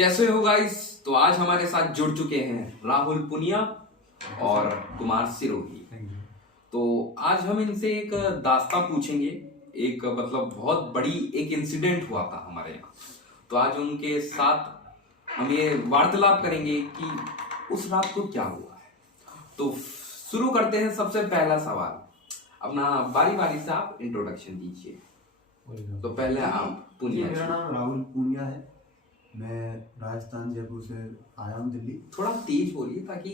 कैसे हो गाइस? तो आज हमारे साथ जुड़ चुके हैं राहुल पुनिया और कुमार सिरोही। तो आज हम इनसे एक दास्तां पूछेंगे। एक मतलब बहुत बड़ी एक इंसिडेंट हुआ था हमारे यहाँ, तो आज उनके साथ हम ये वार्तालाप करेंगे कि उस रात को क्या हुआ है। तो शुरू करते हैं। सबसे पहला सवाल, अपना बारी बारी से आप इंट्रोडक्शन दीजिए। तो पहले आप पुनिया। मेरा नाम राहुल पुनिया है। मैं राजस्थान जयपुर से आया हूँ दिल्ली। थोड़ा तेज बोलिए ताकि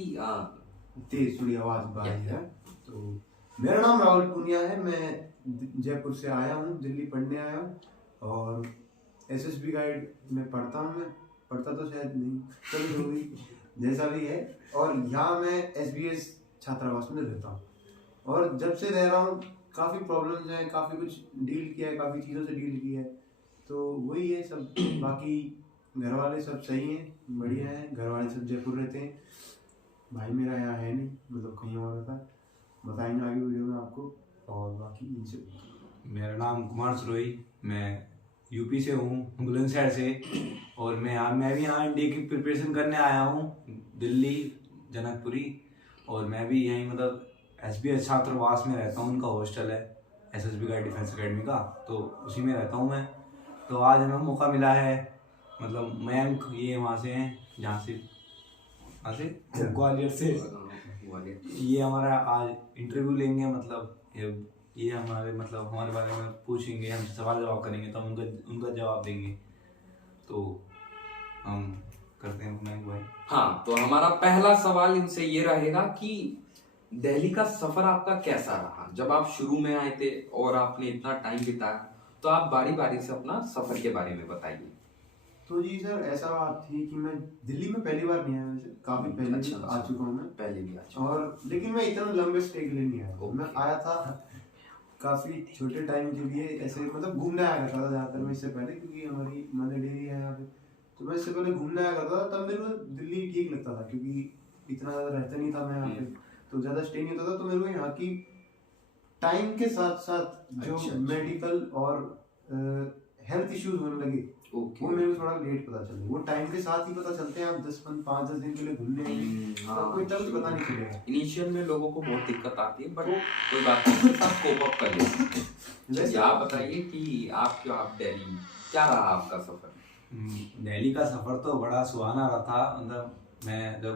तेज थोड़ी आवाज बाहर है। तो मेरा नाम राहुल पुनिया है। मैं जयपुर से आया हूँ, दिल्ली पढ़ने आया हूँ और एसएसबी गाइड में पढ़ता हूँ। मैं पढ़ता तो शायद नहीं, चलो जो भी जैसा भी है। और यहाँ मैं एसबीएस छात्रावास में रहता हूँ और जब से रह रहा हूँ काफ़ी प्रॉब्लम्स हैं, काफ़ी कुछ डील किया है, काफ़ी चीज़ों से डील किया है। तो वही है सब। बाकी घर वाले सब सही हैं, बढ़िया हैं। घर वाले सब जयपुर रहते हैं। भाई मेरा यहाँ है नहीं, मतलब कहीं और रहता है। बताएंगे आगे वीडियो में आपको। और बाकी इनसे मेरा नाम कुमार सिरोही, मैं यूपी से हूँ, बुलंदशहर से। और मैं भी यहाँ इंडिया की प्रिपरेशन करने आया हूँ, दिल्ली जनकपुरी। और मैं भी यहीं मतलब एसबीएस छात्रावास में रहता हूँ। उनका हॉस्टल है एसएसबी का डिफेंस एकेडमी का, तो उसी में रहता हूँ मैं। तो आज हमें मौका मिला है, मतलब मयंक ये वहाँ से हैं, जहाँ से ग्वालियर से। ये हमारा आज इंटरव्यू लेंगे, मतलब ये हमारे बारे में पूछेंगे, हमसे सवाल जवाब करेंगे, तो हम उनका जवाब देंगे। तो हम करते हैं मयंक भाई। हाँ, तो हमारा पहला सवाल इनसे ये रहेगा कि दिल्ली का सफर आपका कैसा रहा? जब आप शुरू में आए थे और आपने इतना टाइम बिताया, तो आप बारी बारी से अपना सफर के बारे में बताइए। तो जी सर, ऐसा बात थी कि मैं दिल्ली में पहली बार नहीं आया, वैसे काफ़ी पहले अच्छा, आ चुका हूँ मैं। पहले भी आ चुका। और लेकिन मैं इतना लंबे स्टे के लिए नहीं आया। मैं आया था काफ़ी छोटे टाइम के लिए, ऐसे मतलब घूमने आया करता था ज़्यादातर मैं इससे पहले, क्योंकि हमारी मदर डेयरी है यहाँ पे। तो मैं इससे पहले घूमने आया करता था, तब मेरे को दिल्ली ठीक लगता था, क्योंकि इतना ज़्यादा रहता नहीं था मैं यहाँ पे, तो ज़्यादा स्टे नहीं होता था। तो मेरे को यहाँ की टाइम के साथ साथ जो मेडिकल और हेल्थ इश्यूज होने लगे, वो मेरे को थोड़ा लेट पता चला। वो टाइम के साथ ही पता चलते हैं। आप 5-10 दिन के लिए घूमने कोई तब पता नहीं चलेगा। इनिशियल में लोगों को बहुत दिक्कत आती है, बट कोई बात नहीं, सब कोप अप कर लेते हैं। जैसे आप बताइए कि आप दिल्ली क्या रहा आपका सफर? दिल्ली का सफर तो बड़ा सुहाना रहा था। मतलब मैं जब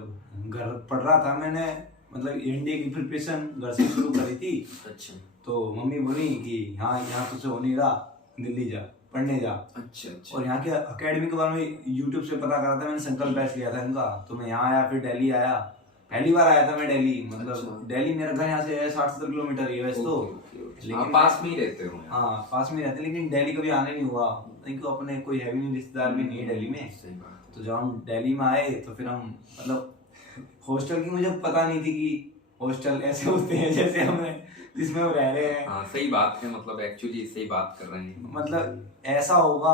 घर पढ़ रहा था, मैंने मतलब इंडिया की प्रिपरेशन घर से शुरू करी थी। अच्छा। तो मम्मी बोली कि यहाँ तुझसे हो नहीं रहा, दिल्ली जा, पढ़ने जा। अच्छा। और यहाँ के एकेडमी के बारे में यूट्यूब से पता करा था, मैंने संकल्प बैच लिया था इनका। तो मैं यहाँ आया, फिर दिल्ली आया। पहली बार आया था मैं दिल्ली, मतलब दिल्ली मेरा घर यहाँ से 60-70 किलोमीटर है वैसे तो, लेकिन पास में ही रहते हो। हाँ, पास में रहते, लेकिन दिल्ली कभी आने नहीं हुआ, क्योंकि अपने कोई है भी नहीं, रिश्तेदार भी नहीं है दिल्ली में। तो जब हम दिल्ली में आए तो फिर हम मतलब हॉस्टल की मुझे पता नहीं थी कि हॉस्टल ऐसे होते हैं जैसे हमें जिसमें वो रह रहे हैं। हाँ, सही बात है, मतलब एक्चुअली सही बात कर रहे हैं। मतलब ऐसा होगा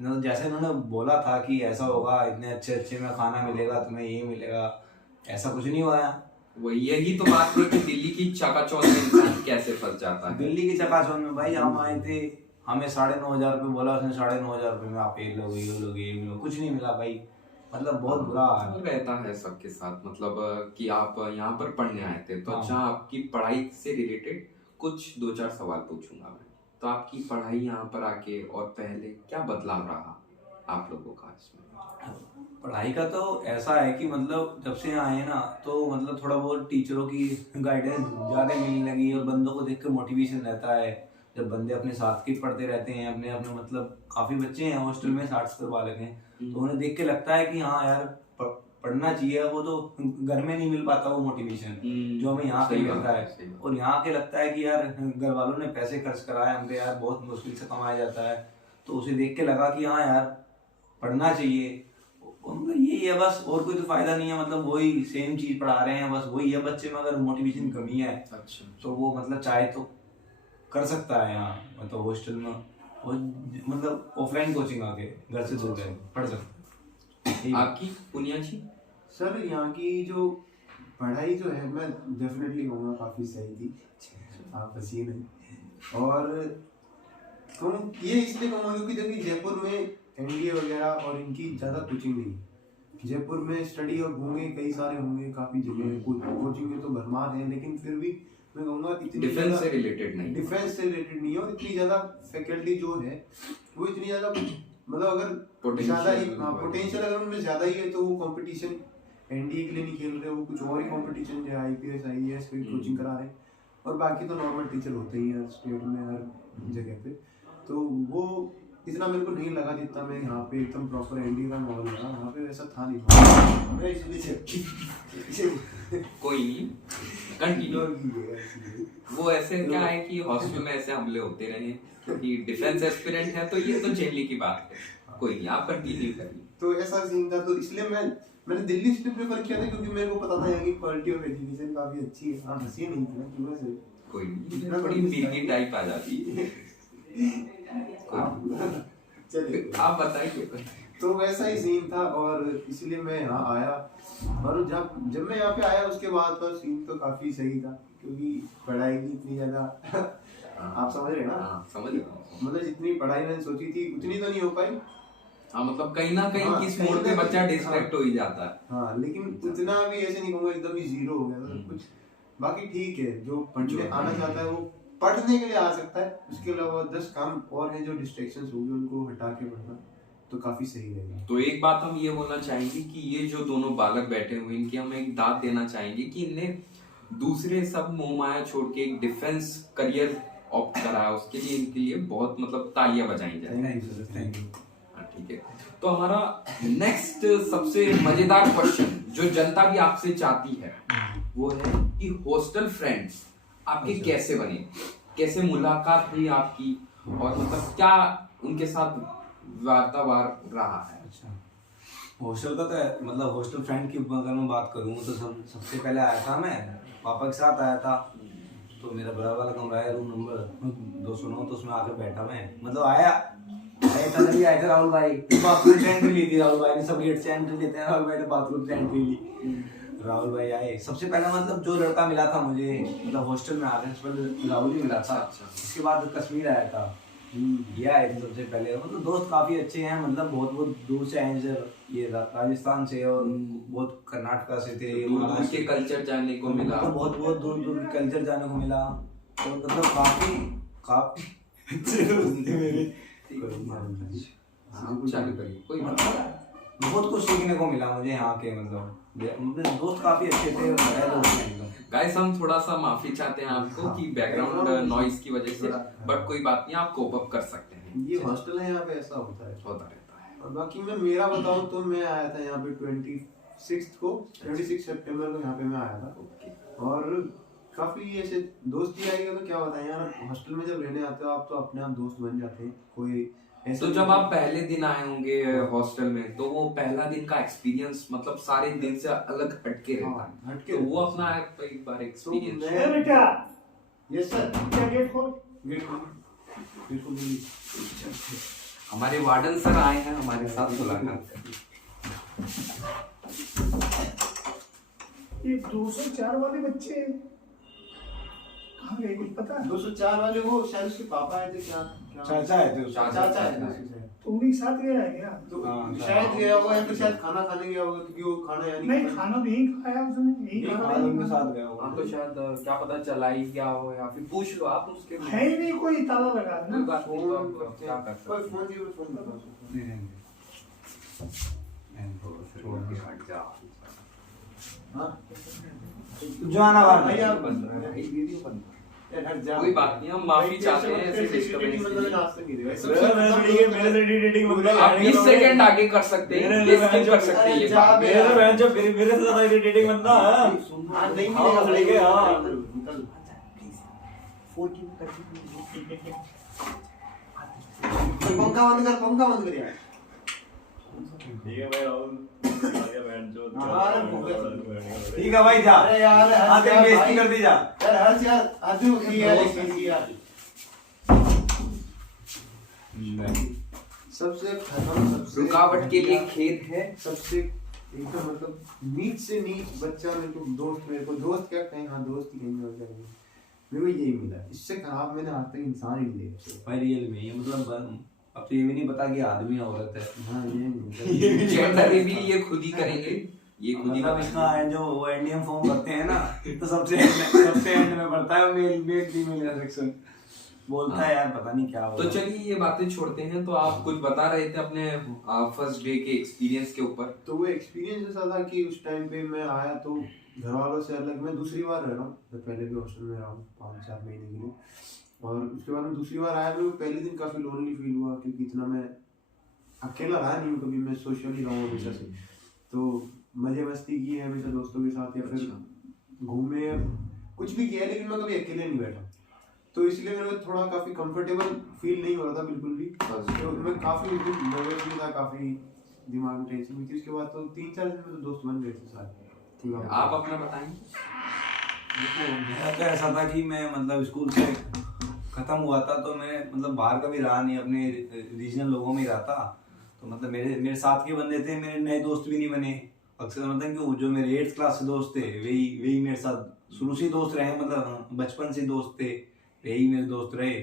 जैसे उन्होंने बोला था कि ऐसा होगा, इतने अच्छे में खाना मिलेगा तुम्हें, ये मिलेगा, ऐसा कुछ नहीं हुआ। वो यही तो बात है कि दिल्ली की चकाचौंध में इंसान कैसे फंस जाता है। दिल्ली की चकाचौंध में भाई हम आए थे, हमें 9,500 रुपये बोला उसने। 9,500 रुपये में आप ये लोग कुछ नहीं मिला भाई। मतलब बहुत बुरा रहता है सबके साथ। मतलब कि आप यहाँ पर पढ़ने आए थे, तो अच्छा, आपकी पढ़ाई से रिलेटेड कुछ 2-4 सवाल पूछूंगा मैं। तो आपकी पढ़ाई यहाँ पर आके और पहले क्या बदलाव रहा आप लोगों का इसमें? पढ़ाई का तो ऐसा है कि मतलब जब से यहाँ आए ना, तो मतलब थोड़ा बहुत टीचरों की गाइडेंस ज़्यादा मिलने लगी और बंदों को देख कर मोटिवेशन रहता है। जब बंदे अपने साथ के पढ़ते रहते हैं, अपने मतलब काफ़ी बच्चे हैं हॉस्टल में, 60-70 बालक हैं, तो उन्हें देख के लगता है कि हाँ यार पढ़ना चाहिए। वो तो घर में नहीं मिल पाता वो मोटिवेशन जो हमें यहाँ पे मिलता है। और यहाँ के लगता है कि यार घर वालों ने पैसे खर्च कराए हम पे, यार बहुत मुश्किल से कमाया जाता है, तो उसे देख के लगा कि हाँ यार पढ़ना चाहिए। मतलब यही है बस, और कोई तो फायदा नहीं है। मतलब वही सेम चीज पढ़ा रहे हैं, बस वही है। बच्चे में अगर मोटिवेशन कमी है तो वो मतलब चाहे तो कर सकता है यहाँ, मतलब हॉस्टल में, मतलब ऑफलाइन कोचिंग आके घर से दूर पढ़ सकता है। आपकी पुनिया जी? सर, यहाँ की जो पढ़ाई जो है, मैं डेफिनेटली कहूँगा काफ़ी सही थी। आप हंसी नहीं। और तुम ये इसलिए कहूँगा क्योंकि जबकि जयपुर में एनडीए वगैरह और इनकी ज़्यादा कोचिंग नहीं है। जयपुर में स्टडी और होंगे कई सारे होंगे, काफ़ी जगह है, कोचिंग के तो भरमार है, लेकिन फिर भी मैं कहूँगा इतनी डिफेंस से रिलेटेड नहीं, डिफेंस से रिलेटेड नहीं है, और इतनी ज़्यादा फैकल्टी जो है वो इतनी ज़्यादा मतलब अगर ज़्यादा ही पोटेंशियल अगर उनमें ज़्यादा ही है तो वो कंपटीशन एनडीए के लिए नहीं खेल रहे, वो कुछ और ही कंपटीशन जो आईपीएस आईएएस की कोचिंग करा रहे हैं, और बाकी तो नॉर्मल टीचर होते ही हैं स्टेट में हर जगह पे। तो वो इतना मेरे को नहीं लगा जितना मैं यहाँ पे एकदम प्रॉपर एनडीए का माहौल लगा, वहाँ पे वैसा था नहीं। मैं इसलिए कोई नहीं, कंटिन्यू। वो ऐसे क्या है कि हॉस्टल में ऐसे हमले होते रहे कि डिफेंस एस्पिरेंट है, तो ये तो झेलने की बात है। कोई नहीं, आप कंटिन्यू करिए। तो ऐसा सीन था, तो इसलिए मैंने दिल्ली इसलिए प्रेफर किया था क्योंकि मेरे को पता था यहाँ की क्वालिटी ऑफ एजुकेशन काफी अच्छी है। हाँ, हंसी नहीं थी ना क्यों से, कोई नहीं, थोड़ी मिर्गी टाइप आ जाती है। चलिए आप बताइए। तो वैसा ही सीन था, और इसलिए मैं यहाँ आया, और जब मैं यहाँ पे आया उसके बाद का सीन तो काफी सही था, क्योंकि पढ़ाई की इतनी ज्यादा आप समझ रहे हैं ना? हाँ, समझ रहा हूँ। मतलब जितनी पढ़ाई मैंने सोची थी उतनी तो नहीं हो पाई। हाँ, मतलब कहीं ना कहीं हाँ, किस कहीं मोड़ पे ना बच्चा कहीं, डिस्ट्रैक्ट हो ही जाता है। हाँ, लेकिन उतना भी ऐसे नहीं कहूँगा एकदम ही जीरो हो गया था सब कुछ। बाकी ठीक है, जो पढ़ने आना चाहता है वो पढ़ने के लिए आ सकता है, उसके अलावा 10 काम और हैं जो डिस्ट्रैक्शंस होंगे उनको हटा के पढ़ना तो काफी सही रहेगा। तो एक बात हम ये बोलना चाहेंगे कि ये जो दोनों बालक बैठे हुए इनकी हम एक दाद देना चाहेंगे कि इन्हें दूसरे सब मोह माया छोड़ के एक डिफेंस करियर ऑप्ट करा है, उसके लिए इनके लिए बहुत मतलब तालियां बजाई जाए। Thank you. हाँ, ठीक है। तो हमारा नेक्स्ट सबसे मजेदार क्वेश्चन जो जनता भी आपसे चाहती है वो है कि हॉस्टल फ्रेंड्स आपके कैसे बने, कैसे मुलाकात हुई आपकी, और मतलब क्या उनके साथ वार्तावार रहा है। अच्छा, हॉस्टल का तो मतलब हॉस्टल फ्रेंड की अगर मैं बात करूँ तो सबसे पहले आया था मैं पापा के साथ आया था। तो मेरा बड़ा वाला कमरा है, रूम नंबर 209, तो उसमें आकर बैठा मैं, मतलब आया था जब आए थे राहुल भाई, बाथरूम से एंट्री ली थी राहुल भाई ने, सब गेट से एंट्री लेते हैं, राहुल भाई ने बाथरूम से एंट्री ली। राहुल भाई आए, सबसे पहले मतलब जो लड़का मिला था मुझे मतलब हॉस्टल में आकर पहले राहुल ही मिला था। उसके बाद कश्मीर आया था, ये आए थे सबसे पहले। मतलब दोस्त काफी अच्छे हैं, मतलब बहुत बहुत दूर से आए हैं, ये राजस्थान से और बहुत कर्नाटका से थे, दूर के कल्चर जानने को मिला, मतलब बहुत बहुत दूर दूर के कल्चर जाने को मिला, और मतलब काफी काफी अच्छे दोस्त थे मेरे। चालू करिए, कोई बात नहीं। बहुत कुछ सीखने को मिला मुझे यहाँ के, मतलब दोस्त काफी अच्छे थे, गाइस हम थोड़ा सा माफी चाहते हैं आपको कि बैकग्राउंड नॉइज की वजह से, बट कोई बात नहीं, आप कोप अप कर सकते हैं। ये हॉस्टल है, यहाँ पे ऐसा होता रहता है। और बाकी मैं मेरा बताऊं तो मैं आया था यहाँ पे 26 सितंबर को यहाँ पे मैं आया था, और काफी ऐसे दोस्त ही आएगा। तो क्या बताएं यार, हॉस्टल में जब रहने आते हो आप तो अपने आप दोस्त बन जाते हैं। कोई तो जब आप पहले दिन आए होंगे हॉस्टल में, तो वो पहला दिन का एक्सपीरियंस मतलब सारे दिन से अलग हटके रहता है, तो वो अपना एक बार एक्सपीरियंस। बेटा, यस सर, क्या गेट खोल बिल्कुल। हमारे वार्डन सर आए हैं हमारे साथ मुलाकात करने। ये 204 वाले बच्चे कहाँ गए कुछ पता है? 204 वाले वो शायद उसके पापा आए थे, क्या चाचा आए थे, चाचा आए थे। तो उन्हीं के साथ गया है क्या? तो शायद गया होगा, या फिर शायद खाना खाने गया होगा, क्योंकि वो खाना यानी नहीं, खाना नहीं खाया उसने, यही खाना उनके साथ गया होगा। हाँ, तो शायद क्या पता चला ही क्या हो, या फिर पूछ लो आप उसके। है ही नहीं, कोई ताला लगा है कोई ना। बात नहीं, तो आप क्या कर सकते कोई फोन जी फोन करता हां जो आना बाहर भैया बंद रहा है, वीडियो बंद है। कोई बात नहीं, हम माफी चाहते हैं ऐसे डिस्टर्बेंस के लिए। आप 20 सेकंड आगे कर सकते हैं, ये skip कर सकते हैं ये बात। मेरे से ज्यादा इरिटेटिंग बंदा है। नहीं हाँ, लेके हाँ। पंखा बंद कर यार। ठीक है भाई राहुल, ठीक है भाई, जा। अरे यार आते ही बेइज्जती कर दी जा। यार हर्ष यार आजू की यार सबसे खत्म, सबसे रुकावट के लिए खेद है। सबसे एकदम मतलब नीच से नीच बच्चा मेरे को दोस्त क्या कहें, हाँ दोस्त ही कहेंगे, और क्या कहेंगे। मेरे को यही मिला, इससे खराब मैंने आज तक इंसान ही नहीं देखा भाई रियल में ये मतलब अब तो ये भी नहीं पता कि आदमी औरत है। हाँ ये नहीं जेंडर रिवील ये खुद ही करेंगे, ये खुद ही मतलब बताएंगे। इसका जो वो एंडियम फॉर्म करते हैं ना, तो सबसे एंड में पड़ता है मेल फीमेल का सेक्शन। बोलता है यार पता नहीं क्या होगा। तो चलिए ये बातें छोड़ते हैं, तो आप कुछ बता रहे थे अपने फर्स्ट डे के एक्सपीरियंस के ऊपर। तो वो एक्सपीरियंस ऐसा था कि उस टाइम पे मैं आया तो घर वालों से अलग, मैं दूसरी बार रह रहा हूँ, मैं पहले भी हॉस्टल में रहा हूँ 5-4 महीने के लिए, और उसके बाद मैं दूसरी बार आया, मेरे को पहले दिन काफ़ी लोनली फील हुआ, क्योंकि इतना मैं अकेला रहा नहीं हूँ कभी, मैं सोशली रहा हूँ हमेशा से। तो मजे मस्ती की है हमेशा दोस्तों के साथ, या फिर घूमे, कुछ भी किया, लेकिन मैं कभी अकेले नहीं बैठा। तो इसलिए मेरे को थोड़ा काफ़ी कंफर्टेबल फील नहीं हो रहा था बिल्कुल भी। तो मैं काफ़ी नर्वस भी था, काफ़ी दिमाग में टेंशन भी थी। उसके बाद तो 3-4 दिन में तो दोस्त बन गए थे सारे। आप अपना बताएंगे। देखो मेरा तो ऐसा था कि मैं मतलब स्कूल से खत्म हुआ था तो मैं मतलब बाहर कभी रहा नहीं, अपने रीजनल लोगों में ही रहा था। तो मतलब मेरे साथ के बंदे थे, मेरे नए दोस्त भी नहीं बने। अक्सर मतलब कि जो मेरे 8th क्लास से दोस्त थे वही मेरे साथ शुरू से दोस्त रहे, मतलब बचपन से दोस्त थे, वही मेरे दोस्त रहे।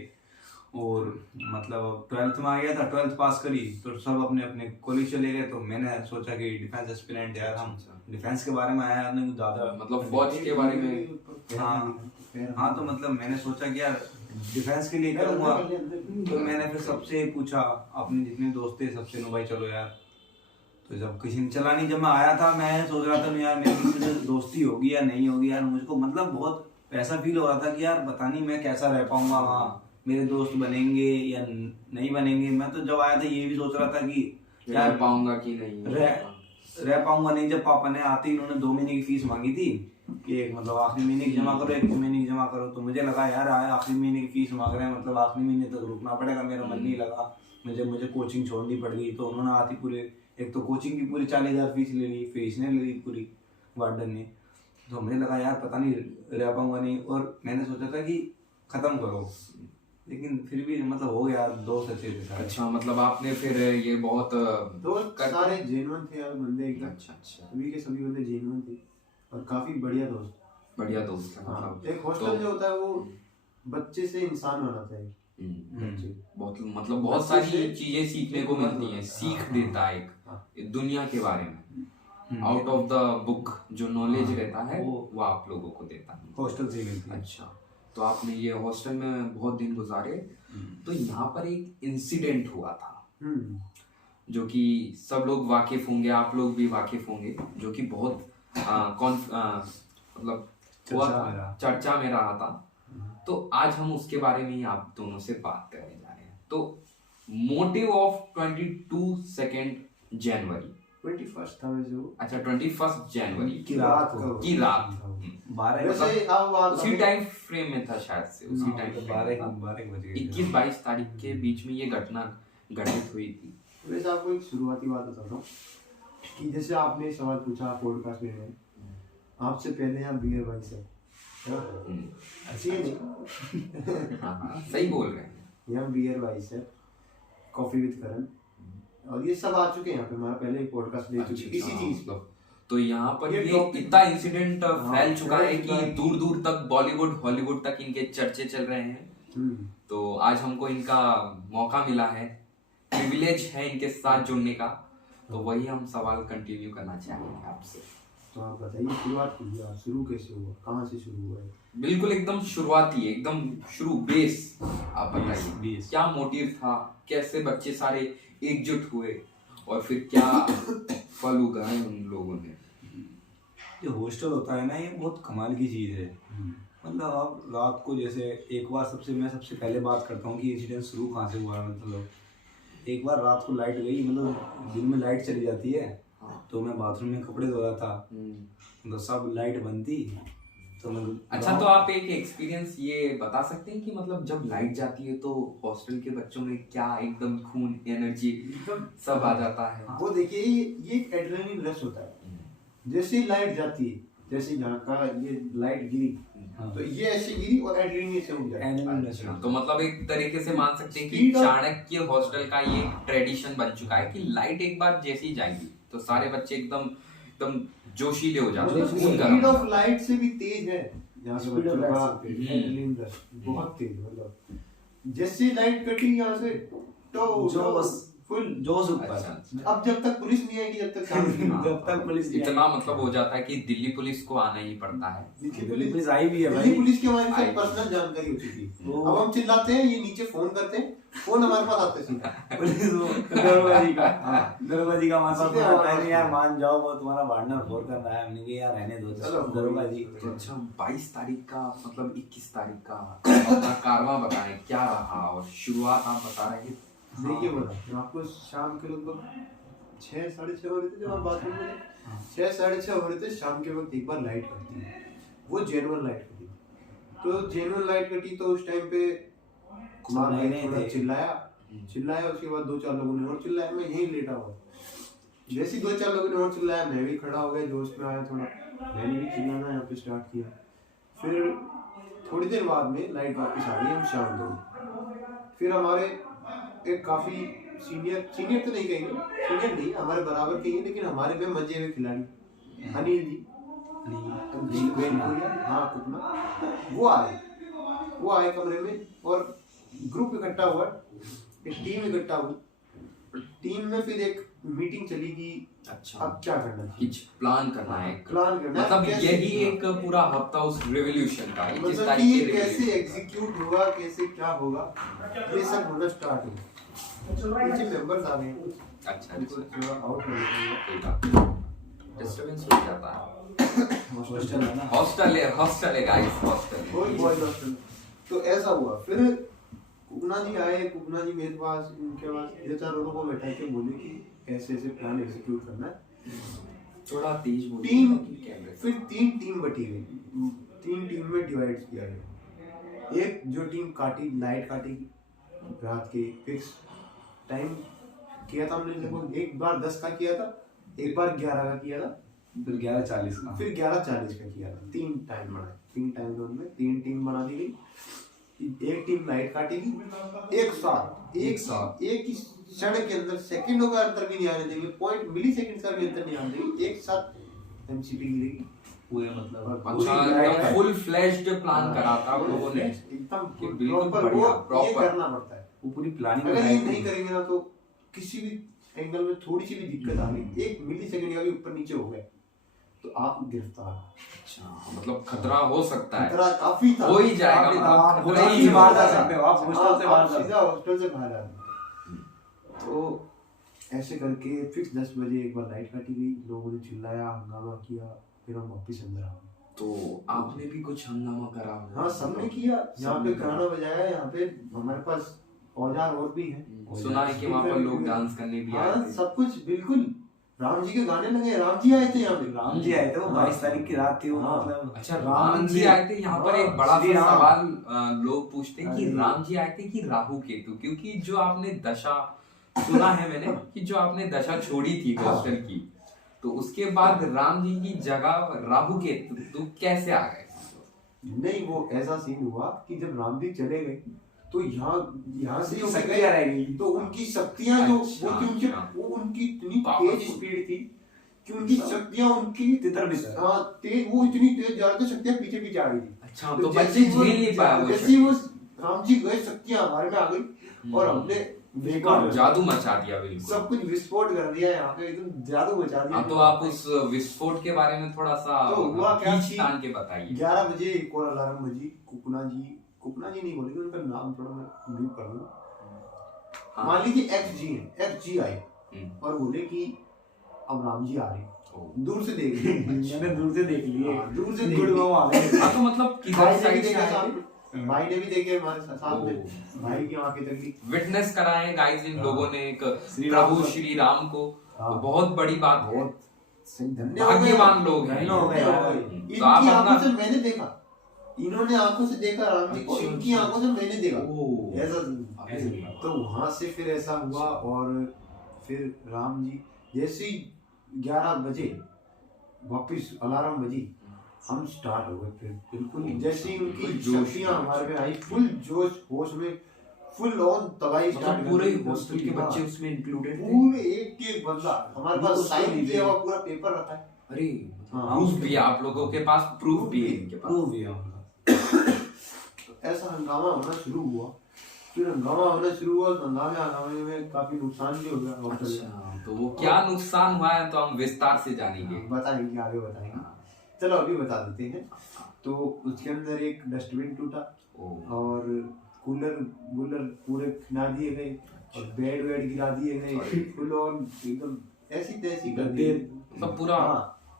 और मतलब 12th में आ गया था, 12th पास करी तो सब अपने अपने कॉलेज चले गए। तो मैंने सोचा कि डिफेंस एस्पिरेंट यार, हम डिफेंस के बारे में आया नहीं ज्यादा, मतलब फौज के बारे में। हाँ तो मतलब मैंने सोचा कि यार डिफेंस के लिए करूँगा। तो मैंने फिर सबसे पूछा, अपने जितने दोस्त थे सबसे, नो भाई चलो यार। तो जब किसी ने चला नहीं, जब मैं आया था मैं सोच रहा था यार मेरी किसी से दोस्ती होगी या नहीं होगी यार, मुझको मतलब बहुत ऐसा फील हो रहा था कि यार पता नहीं मैं कैसा रह पाऊंगा वहाँ, मेरे दोस्त बनेंगे या नहीं बनेंगे। मैं तो जब आया था ये भी सोच रहा था कि यार पाऊंगा कि नहीं, रह पाऊंगा नहीं। जब पापा ने आते ही उन्होंने 2 महीने की फीस मांगी थी कि एक मतलब आखिरी महीने की जमा करो, 1 महीने की जमा करो। तो मुझे लगा यार आखिरी महीने की फीस मांग रहे हैं, मतलब आखिरी महीने तक रुकना पड़ेगा। मेरा मन नहीं लगा, मुझे कोचिंग छोड़नी पड़ गई। तो उन्होंने आती पूरे, एक तो कोचिंग की पूरी 40,000 फीस ले ली, फीस ने ले ली पूरी वार्डन ने। तो मुझे लगा यार पता नहीं रह पाऊंगा नहीं, और मैंने सोचा था कि खत्म करो, लेकिन फिर भी मतलब हो गया, दोस्त अच्छे थे सारे। अच्छा मतलब आपने फिर ये बहुत दोस्त सारे जेन्युइन थे यार बंदे एकदम। अच्छा सभी के सभी बंदे जेन्युइन थे और काफी बढ़िया दोस्त। बढ़िया दोस्त है मतलब। एक हॉस्टल जो होता है वो बच्चे से इंसान बनाता है। बहुत मतलब बहुत सारी चीजें सीखने को मिलती हैं, सीख देता है एक दुनिया के बारे में, आउट ऑफ द बुक जो नॉलेज रहता है वो आप लोगों को देता है, हॉस्टल से मिलती है। अच्छा तो आपने ये हॉस्टल में बहुत दिन गुजारे, तो यहाँ पर एक इंसिडेंट हुआ था जो कि सब लोग वाकिफ होंगे, आप लोग भी वाकिफ होंगे, जो कि बहुत मतलब चर्चा में रहा था। तो आज हम उसके बारे में ही आप दोनों से बात करने जा रहे हैं। तो मोटिव ऑफ 22 जनवरी 21 था वैसे वो। अच्छा 21 जनवरी की रात की रात 12 वैसे अब बात उसी टाइम फ्रेम में था शायद से, उसी टाइम 12 बज गए 21-22 तारीख के बीच में ये घटना घटित हुई थी। वैसे आपको एक शुरुआती बात बताता हूँ कि जैसे आपने सवाल पूछा पॉडकास्ट में, आपसे पहले यहाँ बीयर भाई से अच्छी नहीं हाँ, सही बोल रहे हैं। यहाँ बीयर भाई से कॉफी विद करण और ये सब आ चुके हैं यहाँ पे, हमारा पहले एक पॉडकास्ट ले चुके इसी चीज पर। तो यहाँ पर ये इतना इंसिडेंट फैल चुका है कि दूर दूर तक बॉलीवुड हॉलीवुड तक इनके चर्चे चल रहे हैं। तो आज हमको इनका मौका मिला है, प्रिविलेज है इनके साथ जुड़ने का, तो वही हम सवाल कंटिन्यू करना चाहेंगे आपसे। तो आप बताइए शुरुआत कीजिए, शुरू कैसे हुआ, कहाँ से शुरू हुआ है? बिल्कुल एकदम शुरुआती, एकदम शुरू बेस आप बताइए, क्या मोटिव था, कैसे बच्चे सारे एकजुट हुए और फिर क्या फल उगाए उन लोगों ने? जो हॉस्टल होता है ना ये बहुत कमाल की चीज़ है। मतलब आप रात को जैसे एक बार मैं सबसे पहले बात करता हूँ कि इंसिडेंट शुरू कहाँ से हुआ है। मतलब एक बार रात को लाइट गई, मतलब दिन में लाइट चली जाती है, तो मैं बाथरूम में कपड़े धो रहा था, मतलब सब लाइट बंद थी। तो मैं अच्छा तो आप एक एक्सपीरियंस ये बता सकते हैं कि मतलब जब लाइट जाती है तो हॉस्टल के बच्चों में क्या एकदम खून एनर्जी सब आ जाता है? वो देखिए ये एक एड्रेनलिन रश होता है। जैसे ही लाइट जाती है, जैसे यहाँ का ये लाइट गिरी तो ये ऐसे गिरी और एड्रेनलिन से उठ जाता है। तो मतलब एक तरीके से मान सकते हैं कि चाणक्य हॉस्टल का ये ट्रेडिशन बन चुका है कि लाइट एक बार जैसी जाएगी तो सारे बच्चे एकदम जोशीले हो जाते हैं। स्पीड ऑफ लाइट से भी तेज है यहाँ से बच्चों का एड्रेनलिन रश बहुत तेज। मतलब जैसे लाइट कटी यहाँ से तो जोश फुल जोश ऊपर। अच्छा। अब जब तक पुलिस नहीं आएगी जब तक शांति नहीं। जब तक पुलिस नहीं इतना आई। मतलब हो जाता है कि दिल्ली पुलिस को आना ही पड़ता है। दिल्ली पुलिस आई भी है दिल्ली भाई। पुलिस की हमारी आई। सब पर्सनल जानकारी हो चुकी है। वो- अब हम चिल्लाते हैं, ये नीचे फोन करते हैं, फोन हमारे पास आते सीधा। पुलिस वो दरोगा जी का हाँ। दरोगा जी का हमारे पास सीधे फोन आता हमारे है, नहीं यार पास। मान जाओ, वो तुम्हारा पार्टनर फोन कर रहा है। हमने कहा यार रहने दो चलो, दरोगा जी। तो अच्छा 22 तारीख का मतलब 21 तारीख का अपना कारवां बताएं क्या रहा और शुरुआत आप बता रहे थे। देखिए बोला आपको शाम के लगभग 6 साढ़े 6 हो रहे थे जब हम बाथरूम में थे। 6 साढ़े 6 हो रहे थे, शाम के वक्त एक बार लाइट कटी है, वो जेनुअन लाइट कटी। तो जेनुअन लाइट कटी तो उस टाइम पे कुमार भाई नहीं थोड़ा थे। चिल्लाया, उसके बाद 2-4 लोगों ने और चिल्लाया, मैं यहीं लेटा हुआ। जैसे ही 2-4 लोगों ने और चिल्लाया, मैं भी खड़ा हो गया, जोश में आया थोड़ा, मैंने भी चिल्लाना यहाँ पे स्टार्ट किया। फिर थोड़ी देर बाद में लाइट वापस आ गई, हम शांत हो गए। फिर हमारे एक काफी सीनियर तो नहीं कहेंगे, सीनियर नहीं, हमारे बराबर के ही, लेकिन हमारे में मजे हुए खिलाड़ी अनिल जी, हाँ कुटना, वो आए कमरे में और ग्रुप इकट्ठा हुआ, एक टीम इकट्ठा हुई। टीम में फिर एक मीटिंग चली कि अच्छा अब क्या करना चाहिए, कुछ प्लान करना है प्लान करना है, मतलब कैसे- यही एक पूरा हफ्ता उस रेवोल्यूशन का 21 मतलब तारीख कि के ये कैसे revolution। एग्जीक्यूट होगा, कैसे क्या होगा, ये सब होना स्टार्ट हुआ। पीछे मेंबर्स आ गए कुछ, अच्छा उनको अच्छा थोड़ा आउट कर देते डिस्टरबेंस हो जाता है। हॉस्टल है ना। हॉस्टल है गाइस, हॉस्टल है। कोई बॉयज हॉस्टल। तो ऐसा हुआ, फिर कुकना जी आए, कुकना जी मेरे पास, उनके पास ये चार लोगों को बैठा के बोले कि ऐसे ऐसे प्लान एग्जीक्यूट करना है। थोड़ा तेज बोलिए टीम ताकि कैमरे से- फिर 3 टीम बटी गई, 3 टीम में डिवाइड किया गया। एक जो टीम लाइट काटेगी, रात के फिक्स टाइम किया था हमने, लगभग एक बार 10 का किया था, एक बार 11 का किया था, फिर 11:40 का। फिर 11:40 का किया था। 3 टाइम बनाए, 3 टाइम जोन में 3 टीम बना दी गई। एक टीम लाइट काटेगी, एक ही क्षण के अंदर, सेकंडों का अंतर भी नहीं आने देंगे, पॉइंट मिली सेकंड का भी अंतर नहीं आने देंगे, एक साथ एमसीपी गिरेगी। पूरे मतलब अच्छा एकदम फुल फ्लेश्ड प्लान करा था आप लोगों ने। एकदम कि बिल्कुल प्रॉपर, बढ़िया, वो ये proper। करना पड़ता है। वो पूरी प्लानिंग अगर ये नहीं करेंगे ना तो किसी भी एंगल में थोड़ी सी भी दिक्कत आ गई, 1 मिली सेकंड का भी ऊपर नीचे हो गया तो आप गिरफ्तार। अच्छा मतलब खतरा हो सकता है, खतरा काफी था, हो ही जाएगा, आप मतलब हॉस्टल खतरा से ही बाहर होगा। जा सकते हो, आप हॉस्टल से बाहर जा सकते सीधा हॉस्टल से बाहर आ गए। तो ऐसे करके फिक्स 10 बजे एक बार लाइट काटी गई, लोगों ने चिल्लाया, हंगामा किया, फिर हम वापस अंदर आ गए। तो आपने भी कुछ हंगामा करा होगा। हाँ सबने किया, यहाँ पे गाना बजाया, यहाँ पे हमारे पास औजार और भी हैं। सुना है कि वहाँ पर लोग डांस करने भी आए हाँ थे। सब कुछ बिल्कुल, राम जी के गाने लगे, राम जी आए थे यहाँ पे। राम जी आए थे, वो 22 तारीख की रात थी वो, हाँ। मतलब अच्छा राम जी आए थे यहाँ पर। एक बड़ा सा श्री राम। सवाल लोग पूछते हैं कि अरे। राम जी आए थे कि राहु केतु, क्योंकि जो आपने दशा सुना है मैंने कि जो आपने दशा छोड़ी थी हॉस्टल की, तो उसके बाद राम जी की जगह राहु केतु तो कैसे आ गए? नहीं वो ऐसा सीन हुआ कि जब राम जी चले गए तो यहाँ से जो शक्तियाँ रह गई। तो उनकी शक्तियाँ जो अच्छा, वो थी, अच्छा। वो उनकी इतनी Powerful। तेज स्पीड थी कि उनकी शक्तियाँ उनकी तितर बितर। हाँ तेज, वो इतनी तेज जा रही थी, शक्तियाँ पीछे पीछे आ गई थी। अच्छा तो जैसे बच्चे ही वो- झेल नहीं पाया वो जैसे ही वो शक्ति। राम जी गए, शक्तियाँ हमारे में आ गई और हमने बिल्कुल जादू मचा दिया बिल्कुल। सब कुछ विस्फोट कर दिया यहाँ पे, एकदम जादू मचा दिया। हाँ तो आप उस विस्फोट के बारे में थोड़ा सा तो हुआ क्या खींच कि तान के बताइए। 11 बजे एक और अलार्म बजी, कुकना जी नहीं बोलेंगे, उनका नाम थोड़ा मैं लीव कर दूँ। हाँ। मान लीजिए एक्स जी आए हम्म। और बोले कि अब राम जी आ रहे हैं। ओ। दूर से देख लिए। मैंने दूर से देख लिए, हाँ, दूर से देख गुड़गांव लिए। आ गए। हाँ तो मतलब किधर भाई ने भी साइड से देखा आए साथ थे? में, भाई ने भी देखे हमारे साथ में, ओ। भाई की आंखें तकली। विटनेस कराए गाइस इन हाँ। लोगों ने एक श्री राम प्रभु को। श्री राम को। हाँ। तो बहुत बड़ी बात है, बहुत धन्य हो गए। भाग्यवान लोग हैं। धन्य हो गए। धन्य हो गए। तो आप इनकी अपना- आंखों से मैंने देखा, इन्होंने आंखों से देखा राम जी को, अच्छा, इनकी अच्छा। आंखों से मैंने देखा। ओ। ऐसा सीन था। अरे। तो वहां से फिर ऐसा हुआ और फिर राम जी जैसे ही 11 बजे वापिस अलार्म बजी, हम स्टार्ट हो गए फिर बिल्कुल, जैसे ही फुल उनकी जोश शक्तियां में। हमारे में आई, फुल जोश होश में, फुल ऑन तबाही स्टार्ट मतलब पूरे हॉस्टल के बच्चे उसमें इंक्लूडेड थे। पूरे एक बंदा हमारे पास उसको साइन नहीं किया दिया। हुआ पूरा पेपर रखा है। अरे हाँ, प्रूफ भी है आप लोगों के पास, प्रूफ भी है इनके पास। प्रूव भी है उनका। तो ऐसा हंगामा होना शुरू हुआ फिर हंगामा होना शुरू हुआ। हंगामे में काफी नुकसान भी हो गया होटल में। अच्छा, तो वो क्या नुकसान हुआ है तो हम विस्तार से जानेंगे। बताएंगे, आगे बताएंगे। चलो अभी बता देते हैं। तो उसके अंदर एक डस्टबिन टूटा और कूलर वूलर पूरे खिला दिए गए और बेड वेड गिरा दिए गए, फुल ऑन एकदम ऐसी तैसी कर दिए सब पूरा।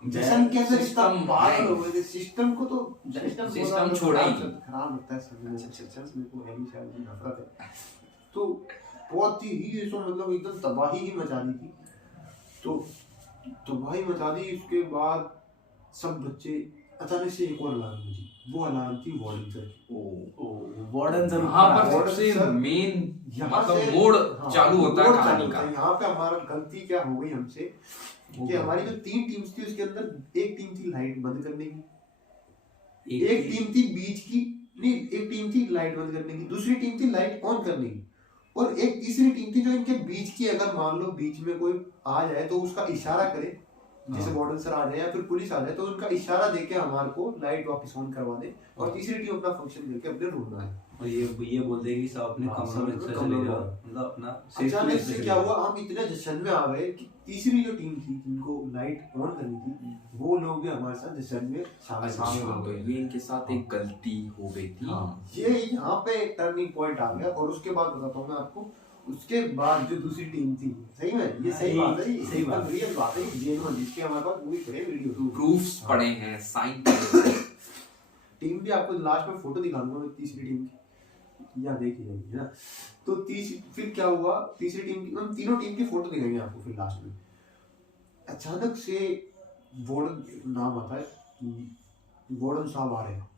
जैसन के अंदर इतना सिस्टम पागल हो गए थे। सिस्टम को तो सिस्टम छोड़ा ही। खराब लगता है सब में। अच्छा मेरे को है भी शायद नफरत है। तो बहुत ही ऐसा मतलब एकदम तबाही ही मचा दी थी। तो तबाही मचा दी। उसके बाद सब बच्चे अचानक से एक और अलार्म बजी। वो अलार्म थी वार्डन सर की। वार्डन सर यहाँ पर वार्डन सबसे सर, मेन यहाँ मतलब से- मोड़ हाँ, चालू होता है मोड़ कहानी चालू का। होता है। यहाँ पे हमारा गलती क्या हो गई हमसे कि हमारी जो 3 टीम्स थी उसके अंदर एक टीम थी लाइट बंद करने की, एक टीम थी बीच की, नहीं एक टीम थी लाइट बंद करने की, दूसरी टीम थी लाइट ऑन करने की, और एक तीसरी टीम थी जो इनके बीच की। अगर मान लो बीच में कोई आ जाए तो उसका इशारा करे, जैसे वार्डन सर आ जाए या फिर पुलिस आ जाए तो उनका इशारा देके हमारे को लाइट वापस ऑन करवा दे और तीसरी टीम अपना फंक्शन करके अपने रूम में आए। और ये बोल देगी सब अपने हाँ, कमरों में सब चले कमरों में। जाओ, मतलब अपना अचानक से क्या हुआ, हम इतने जश्न में आ गए कि तीसरी जो टीम थी जिनको लाइट ऑन करनी थी वो लोग भी हमारे साथ जश्न में शामिल हो तो गए। ये इनके साथ एक गलती हो गई थी। ये यहाँ पे एक टर्निंग पॉइंट आ गया। और उसके बाद बताता हूँ मैं आपको। उसके बाद जो दूसरी टीम थी, सही में ये सही बात है, सही बात, रियल बात है, जेन्युइन, जिसके हमारे पास पूरी पड़े वीडियो प्रूफ्स पड़े हैं, साइन टीम भी आपको लास्ट में फोटो दिखाऊंगा मैं तीसरी टीम की, यहाँ देखी जाएगी ना। तो फिर क्या हुआ, तीसरी टीम की, हम तीनों टीम की फोटो दिखाएंगे आपको फिर लास्ट में। अचानक से वार्डन नाम आता है कि वार्डन साहब आ रहे हैं,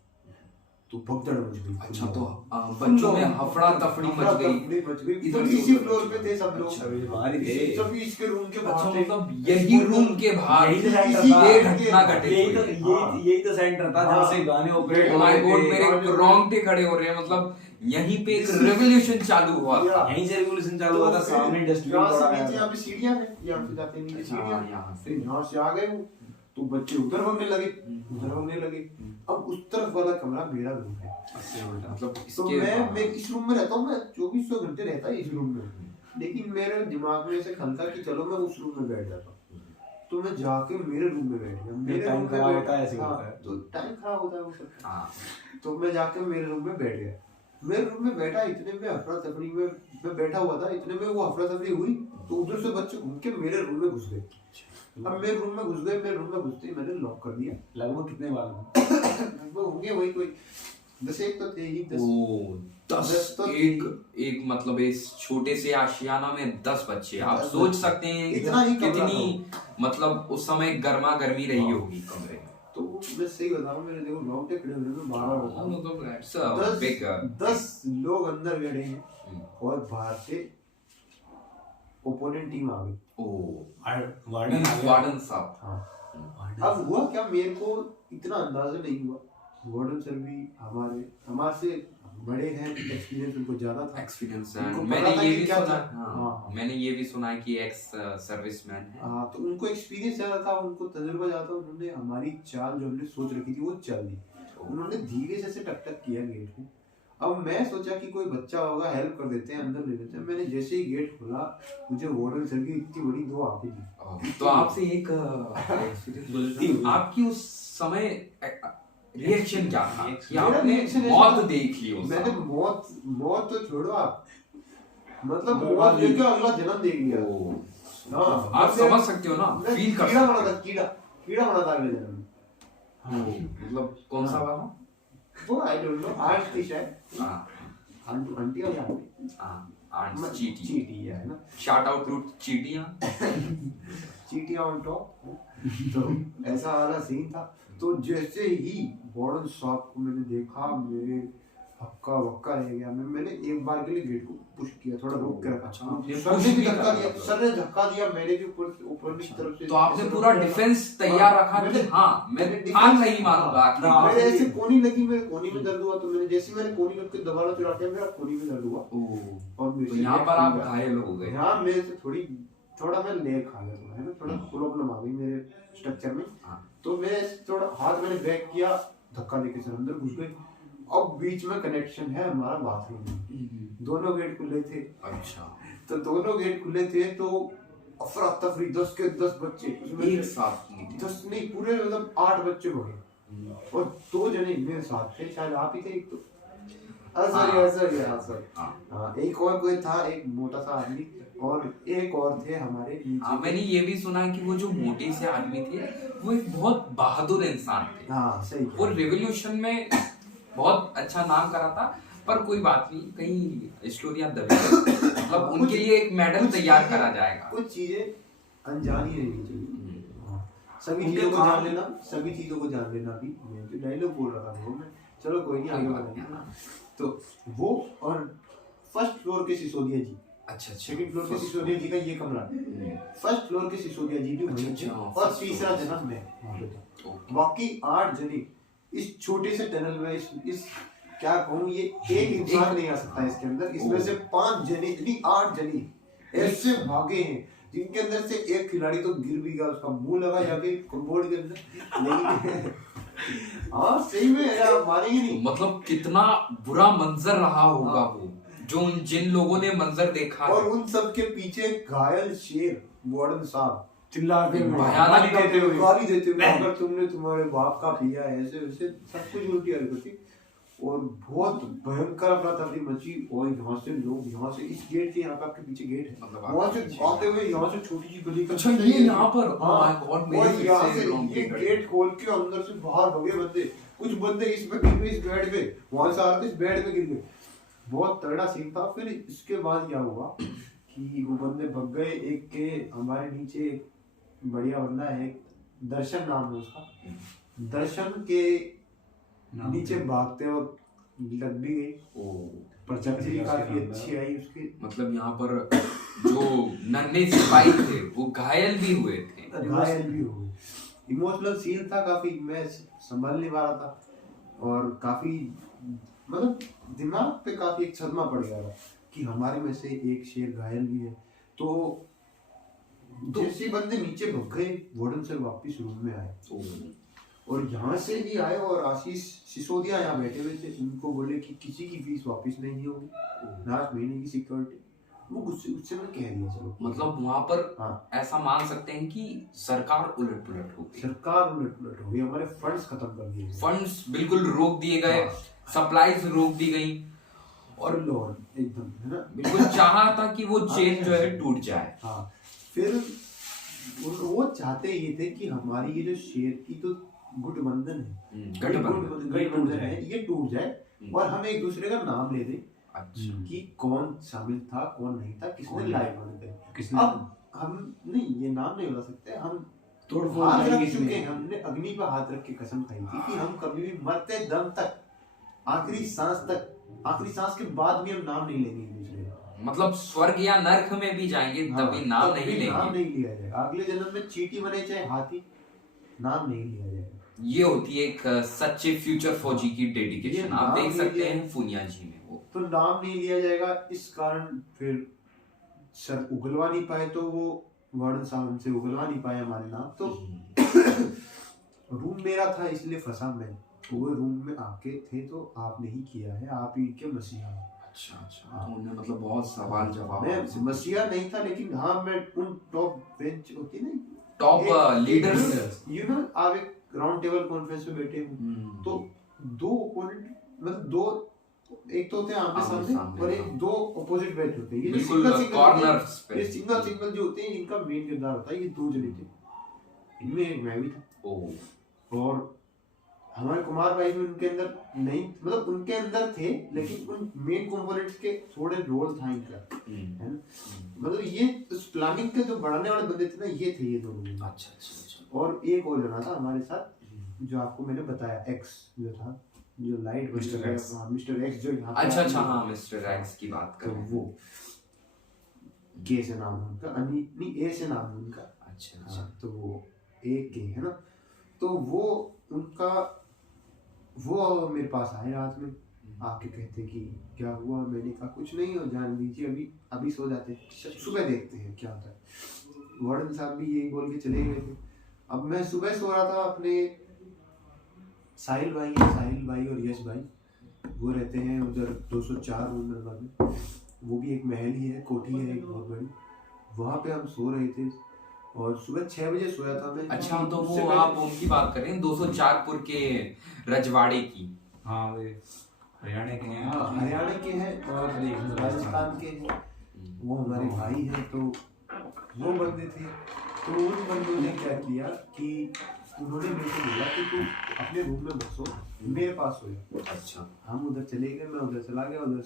तो भगदड़ मच गई। अच्छा, तो बच्चों में हफड़ा तफड़ी मच गई। इधर इसी फ्लोर पे थे सब लोग, अच्छा, बाहर ही थे। सभी इसके रूम के अच्छा, बाहर थे। मतलब यही रूम के बाहर यही तो ये सेंटर था। घटना घटित हुई। यही तो सेंटर था जहाँ से गाने ऑपरेट हो माय रहे गॉड, थे। मेरे रोंगटे खड़े हो रहे हैं। मतलब यहीं पे एक रेवोल्यूशन चालू हुआ था। यहीं से रेवोल्यूशन चालू हुआ था। सामने डस्टबिन यहाँ से पड़ा नीचे, है। यहाँ पे सीढ़ियाँ हैं, यहाँ से जाते हैं नीचे अच्छा, सीढ़ियाँ। यहाँ से। फिर यहाँ से आ गए वो, तो बच्चे उधर भागने लगे, उधर भागने लगे। अब उस तरफ वाला कमरा मेरा रूम है। मतलब तो इसके मैं इस रूम में रहता हूँ, मैं 2400 घंटे रहता है इस रूम में। लेकिन मेरे दिमाग में ऐसे खलता कि चलो मैं उस रूम में बैठ जाता हूँ। तो मैं जाके मेरे रूम में बैठ गया। मेरे टाइम रूम में खराब होता है, ऐसे हाँ, होता है। तो टाइम खराब होता है वो सब। हाँ, तो मैं जाके मेरे रूम में बैठ गया। मेरे रूम में बैठा, इतने में अफरा तफरी में मैं बैठा हुआ था, इतने में वो अफरा तफरी हुई तो उधर से बच्चे घूम के मेरे रूम में घुस गए। अब मेरे रूम में घुस गए, मेरे रूम में घुसते ही मैंने लॉक कर दिया। लगभग कितने वाले? लगभग होंगे वही कोई 10 एक तो थे ही, 10। ओ 10 तो एक मतलब इस छोटे से आशियाना में 10 बच्चे। आप 10 सोच बच्चे। सकते हैं इतना ही कमरा कितनी मतलब उस समय गर्मा गर्मी रही होगी कमरे में। तो मैं सही बताऊं, मेरे देखो रोंगटे खड़े हुए हैं, 12 बताऊं। मतलब that's a big, 10 लोग अंदर बैठे हैं और बाहर से ओपोनेंट टीम आ गई। ओ वार्डन आ गया। वार्डन साहब। हाँ। अब हुआ क्या, मेरे को इतना अंदाजा नहीं हुआ। वार्डन सर भी हमारे से बड़े हैं, एक्सपीरियंस उनको ज्यादा था। एक्सपीरियंस उनको है। पता मैंने था ये कि भी क्या सुना, था। हाँ, हाँ। मैंने ये भी सुना है कि एक्स सर्विसमैन है। हाँ, तो उनको एक्सपीरियंस ज्यादा था, उनको तजुर्बा ज्यादा था। उन्होंने हमारी चाल जो हमने सोच रखी थी वो चल दी। उन्होंने धीरे से टक टक किया गेट को। अब मैं सोचा कि कोई बच्चा होगा, हेल्प कर देते हैं, अंदर ले लेते हैं। मैंने जैसे ही गेट खोला, मुझे वार्डन सर की इतनी बड़ी 2 आंखें दी। तो आपसे एक गलती हुई। आपकी उस समय रिएक्शन क्या था कि मेरा आपने reaction ऐसा मौत था, देख ली उस मैंने समय? मौत तो छोड़ो आप, मतलब मौत लेके अगला जन्म देख लिया। ओ, हाँ, आप समझ सकते हो ना, मैं फील कर कीड़ा सकते बना हो। था, कीड़ा बना था अगले जन्म में। मतलब कौन सा वाला? वो आई डोंट नो, आंट थी शायद। हाँ, आंटी और आंटी, हाँ, चीटी। चीटी है ना, शाउट आउट टू चीटियां। चीटियां ऑन टॉप। तो ऐसा वाला सीन था। तो जैसे ही वार्डन साहब को मैंने देखा, मेरे हक्का वक्का रह गया। मैंने एक बार के लिए गेट को पुश किया, थोड़ा रोक के रखा। अच्छा, आपने सर push ने भी भी धक्का करा। दिया, सर ने धक्का दिया, मैंने भी ऊपर की तरफ से। तो आपने पूरा डिफेंस तैयार रखा कि हाँ मैं ठान नहीं मारूंगा। मेरे ऐसे कोनी लगी, मेरे कोनी में दर्द हुआ। तो मैंने जैसे मैंने कोनी लग के दोबारा चढ़ा के मेरा कोनी में दर्द हुआ। और मेरे तो से यहाँ लेग पर आप खुल गया। घायल हो गए। यहाँ मेरे से थोड़ा मैं लेग खा गया, थोड़ा है ना, थोड़ा प्रॉब्लम आ गई मेरे स्ट्रक्चर में। हाँ। तो मैं थोड़ा हाथ मैंने बैक किया, धक्का देके सर अंदर घुस गए। अब बीच में कनेक्शन है हमारा बाथरूम, दोनों गेट खुले थे। अच्छा, तो दोनों गेट खुले थे तो अफरा तफरी 10 के 10 बच्चे उसमें एक साथ नहीं थे। 10 नहीं पूरे मतलब 8 बच्चे हो गए और 2 जने मेरे साथ थे, शायद आप ही थे एक तो हाँ, एक और कोई था, एक मोटा सा आदमी और एक और थे हमारे नीचे। मैंने ये भी सुना है कि वो जो मोटे से आदमी थे वो एक बहुत बहादुर इंसान थे। हाँ सही वो रिवॉल्यूशन में बहुत अच्छा नाम करा था, पर कोई बात नहीं, कहीं स्टोरियां दबी मतलब उनके लिए एक मेडल तैयार करा जाएगा। कुछ चीजें अनजान ही रहनी चाहिए। सभी उनके चीजों को काम- जान लेना, सभी चीजों को जान लेना भी। मैं जो डायलॉग बोल रहा था वो मैं, चलो कोई नहीं आगे बढ़ेंगे। तो वो और फर्स्ट फ्लोर के सिसोदिया जी, अच्छा, सेकंड फ्लोर के सिसोदिया जी का ये कमरा, फर्स्ट फ्लोर के सिसोदिया जी भी वहीं थे और तीसरा जन्म में वहाँ पे था। बाकी 8 जने इस छोटे से टनल में इस क्या कहूँ, ये एक इंसान नहीं आ सकता इसके अंदर। इसमें से 5 जने नहीं 8 जने ऐसे भागे हैं जिनके अंदर से एक खिलाड़ी तो गिर भी गया, उसका मुंह लगा जाके कमोड के अंदर। नहीं हाँ सही में यार, मारेंगे नहीं। मतलब कितना बुरा मंजर रहा होगा वो, जो जिन लोगों ने मंजर देखा और है। उन सब के पीछे घायल शेर वार्डन साहब चिल्लाते हुए, भयानक गाली देते हुए, अगर तुमने तुम्हारे बाप का पिया है, ऐसे वैसे सब कुछ उल्टी हरकतें और बहुत भयंकर अफरा-तफरी मची। और यहाँ से लोग, यहाँ से इस गेट के, यहाँ पे आपके पीछे गेट है, मतलब वहाँ से आते हुए यहाँ से छोटी सी गली का, अच्छा ये यहाँ पर, हाँ, oh my God, मेरे और फिर यहाँ से से wrong ये गेट गेट खोल के अंदर से बाहर भगे बंदे, कुछ बंदे इस पे गिर गए, इस बेड पे, वहां से आ रहे थे इस बेड पे गिर गए। बहुत तगड़ा सीन था। फिर इसके बाद क्या हुआ कि वो बंदे भग गए। एक के हमारे नीचे एक बढ़िया बंदा है, दर्शन नाम है उसका, दर्शन के नीचे भागते वक्त लग भी गई, परचक्री काफी अच्छी आई उसकी। मतलब यहाँ पर जो नन्हे सिपाही थे वो घायल भी हुए थे। घायल भी हो गए। इमोशनल सीन था काफी, मैं संभल नहीं पा रहा था और काफी मतलब दिमाग पे काफी एक सदमा पड़ गया था कि हमारे में से एक शेर घायल भी है। तो जैसे बंदे नीचे भग गए, वार्डन सर वापस रूम में आए और यहाँ से भी आए और आशीष सिसोदिया यहाँ बैठे हुए थे। उनको बोले कि किसी की फीस वापस नहीं होगी, लास्ट महीने की सिक्योरिटी। वो गुस्से गुस्से में कह दिया चलो। मतलब वहाँ पर हाँ, ऐसा मान सकते हैं कि सरकार उलट पुलट हो गई, सरकार उलट पुलट हो गई, हमारे फंड्स खत्म कर दिए गए। फंड्स बिल्कुल रोक दिए गए, सप्लाईज रोक दी गई और लोन एकदम, है ना, बिल्कुल चाहा था कि वो चेन जो है टूट जाए। हाँ। फिर वो चाहते ये थे कि हमारी ये जो शेर की तो गठबंधन है, गठबंधन है, ये टूट जाए और हम एक दूसरे का नाम ले दें अच्छा, कि कौन शामिल था कौन नहीं था, किसने लाइव बन गए। किसने अब हम नहीं, ये नाम नहीं बता सकते, हम तोड़फोड़ हाथ करेंगे रख चुके इसमें। हैं। हमने अग्नि पर हाथ रख के कसम खाई थी कि हम कभी भी मरते दम तक, आखिरी सांस तक, आखिरी सांस के बाद भी हम नाम नहीं लेंगे एक दूसरे का। मतलब स्वर्ग या नरक में भी जाएंगे तभी नाम तब नहीं भी नाम लेंगे। नहीं लिया जाएगा। अगले जन्म में चींटी बने चाहे हाथी, नाम नहीं लिया जाएगा। ये होती है एक सच्चे फ्यूचर फौजी की डेडिकेशन, ये आप नाम देख ले सकते लिया। हैं फूनिया जी में वो। तो नाम नहीं लिया जाएगा, इस कारण फिर सर उगलवा नहीं पाए, तो वो वार्डन साहब हमसे उगलवा नहीं पाए हमारे नाम। तो रूम मेरा था इसलिए फंसा मैं, वो रूम में आपके थे तो आपने ही किया है, आप ही के मसीहा हैं। अच्छा अच्छा, तो उन्हें मतलब बहुत सवाल जवाब, मैं मसीहा नहीं था लेकिन हाँ मैं उन टॉप बेंच होती है ना, टॉप लीडर्स। यू नो, आप एक राउंड टेबल कॉन्फ्रेंस में बैठे हो तो दो ओपोनेंट, मतलब दो, एक तो होते हैं आमने आमने-सामने, सामने और एक दो ऑपोजिट बैठ होते हैं। ये जो बिल्कुल कॉर्नर्स पे, ये सिंगल जो होते हैं इनका मेन किरदार होता है। ये 2 जने थे, इनमें एक मैं भी था और हमारे कुमार भाई भी उनके अंदर नहीं, मतलब उनके अंदर थे लेकिन उन मेन कंपोनेंट्स के थोड़े रोल था इनका, है ना। मतलब ये उस प्लानिंग के जो बढ़ाने वाले बंदे थे ना, ये थे ये दोनों। अच्छा अच्छा। और एक और जना था हमारे साथ जो आपको मैंने बताया, एक्स जो था, जो light mister x. Mister x जो यहाँ पे अच्छा अच्छा, आता है। हाँ मिस्टर एक्स की बात कर तो रहे हैं। वो के से नाम है उनका, नहीं ए से नाम है उनका। अच्छा अच्छा, हाँ, तो वो एक के है ना। तो वो उनका वो मेरे पास आए रात में आके कहते कि क्या हुआ। मैंने कहा कुछ नहीं हो, जान दीजिए, अभी अभी सो जाते हैं, सुबह देखते हैं क्या होता है। वार्डन साहब भी यही बोल के चले गए थे। अब मैं सुबह सो रहा था, अपने साहिल भाई और यश भाई वो रहते हैं उधर 204 रूम नंबर में। वो भी एक महल ही है, कोठी है एक बहुत बड़ी। वहाँ पे हम सो रहे थे और सुबह 6 बजे सोया था मैं। अच्छा, तो उससे वो पहले- आप उनकी बात कर रहे हैं 204 के रजवाड़े की? हाँ वे हरियाणा के हैं। हाँ, हरियाणा के हैं और राजस्थान के हैं। वो हमारे भाई हैं। तो वो बंदे थे, तो उन बंदों ने क्या किया कि उन्होंने मेरे को बोला कि तू अपने रूम में बसो, मेरे पास सो जा। अच्छा, हम उधर चले गए, मैं उधर चला गया। उधर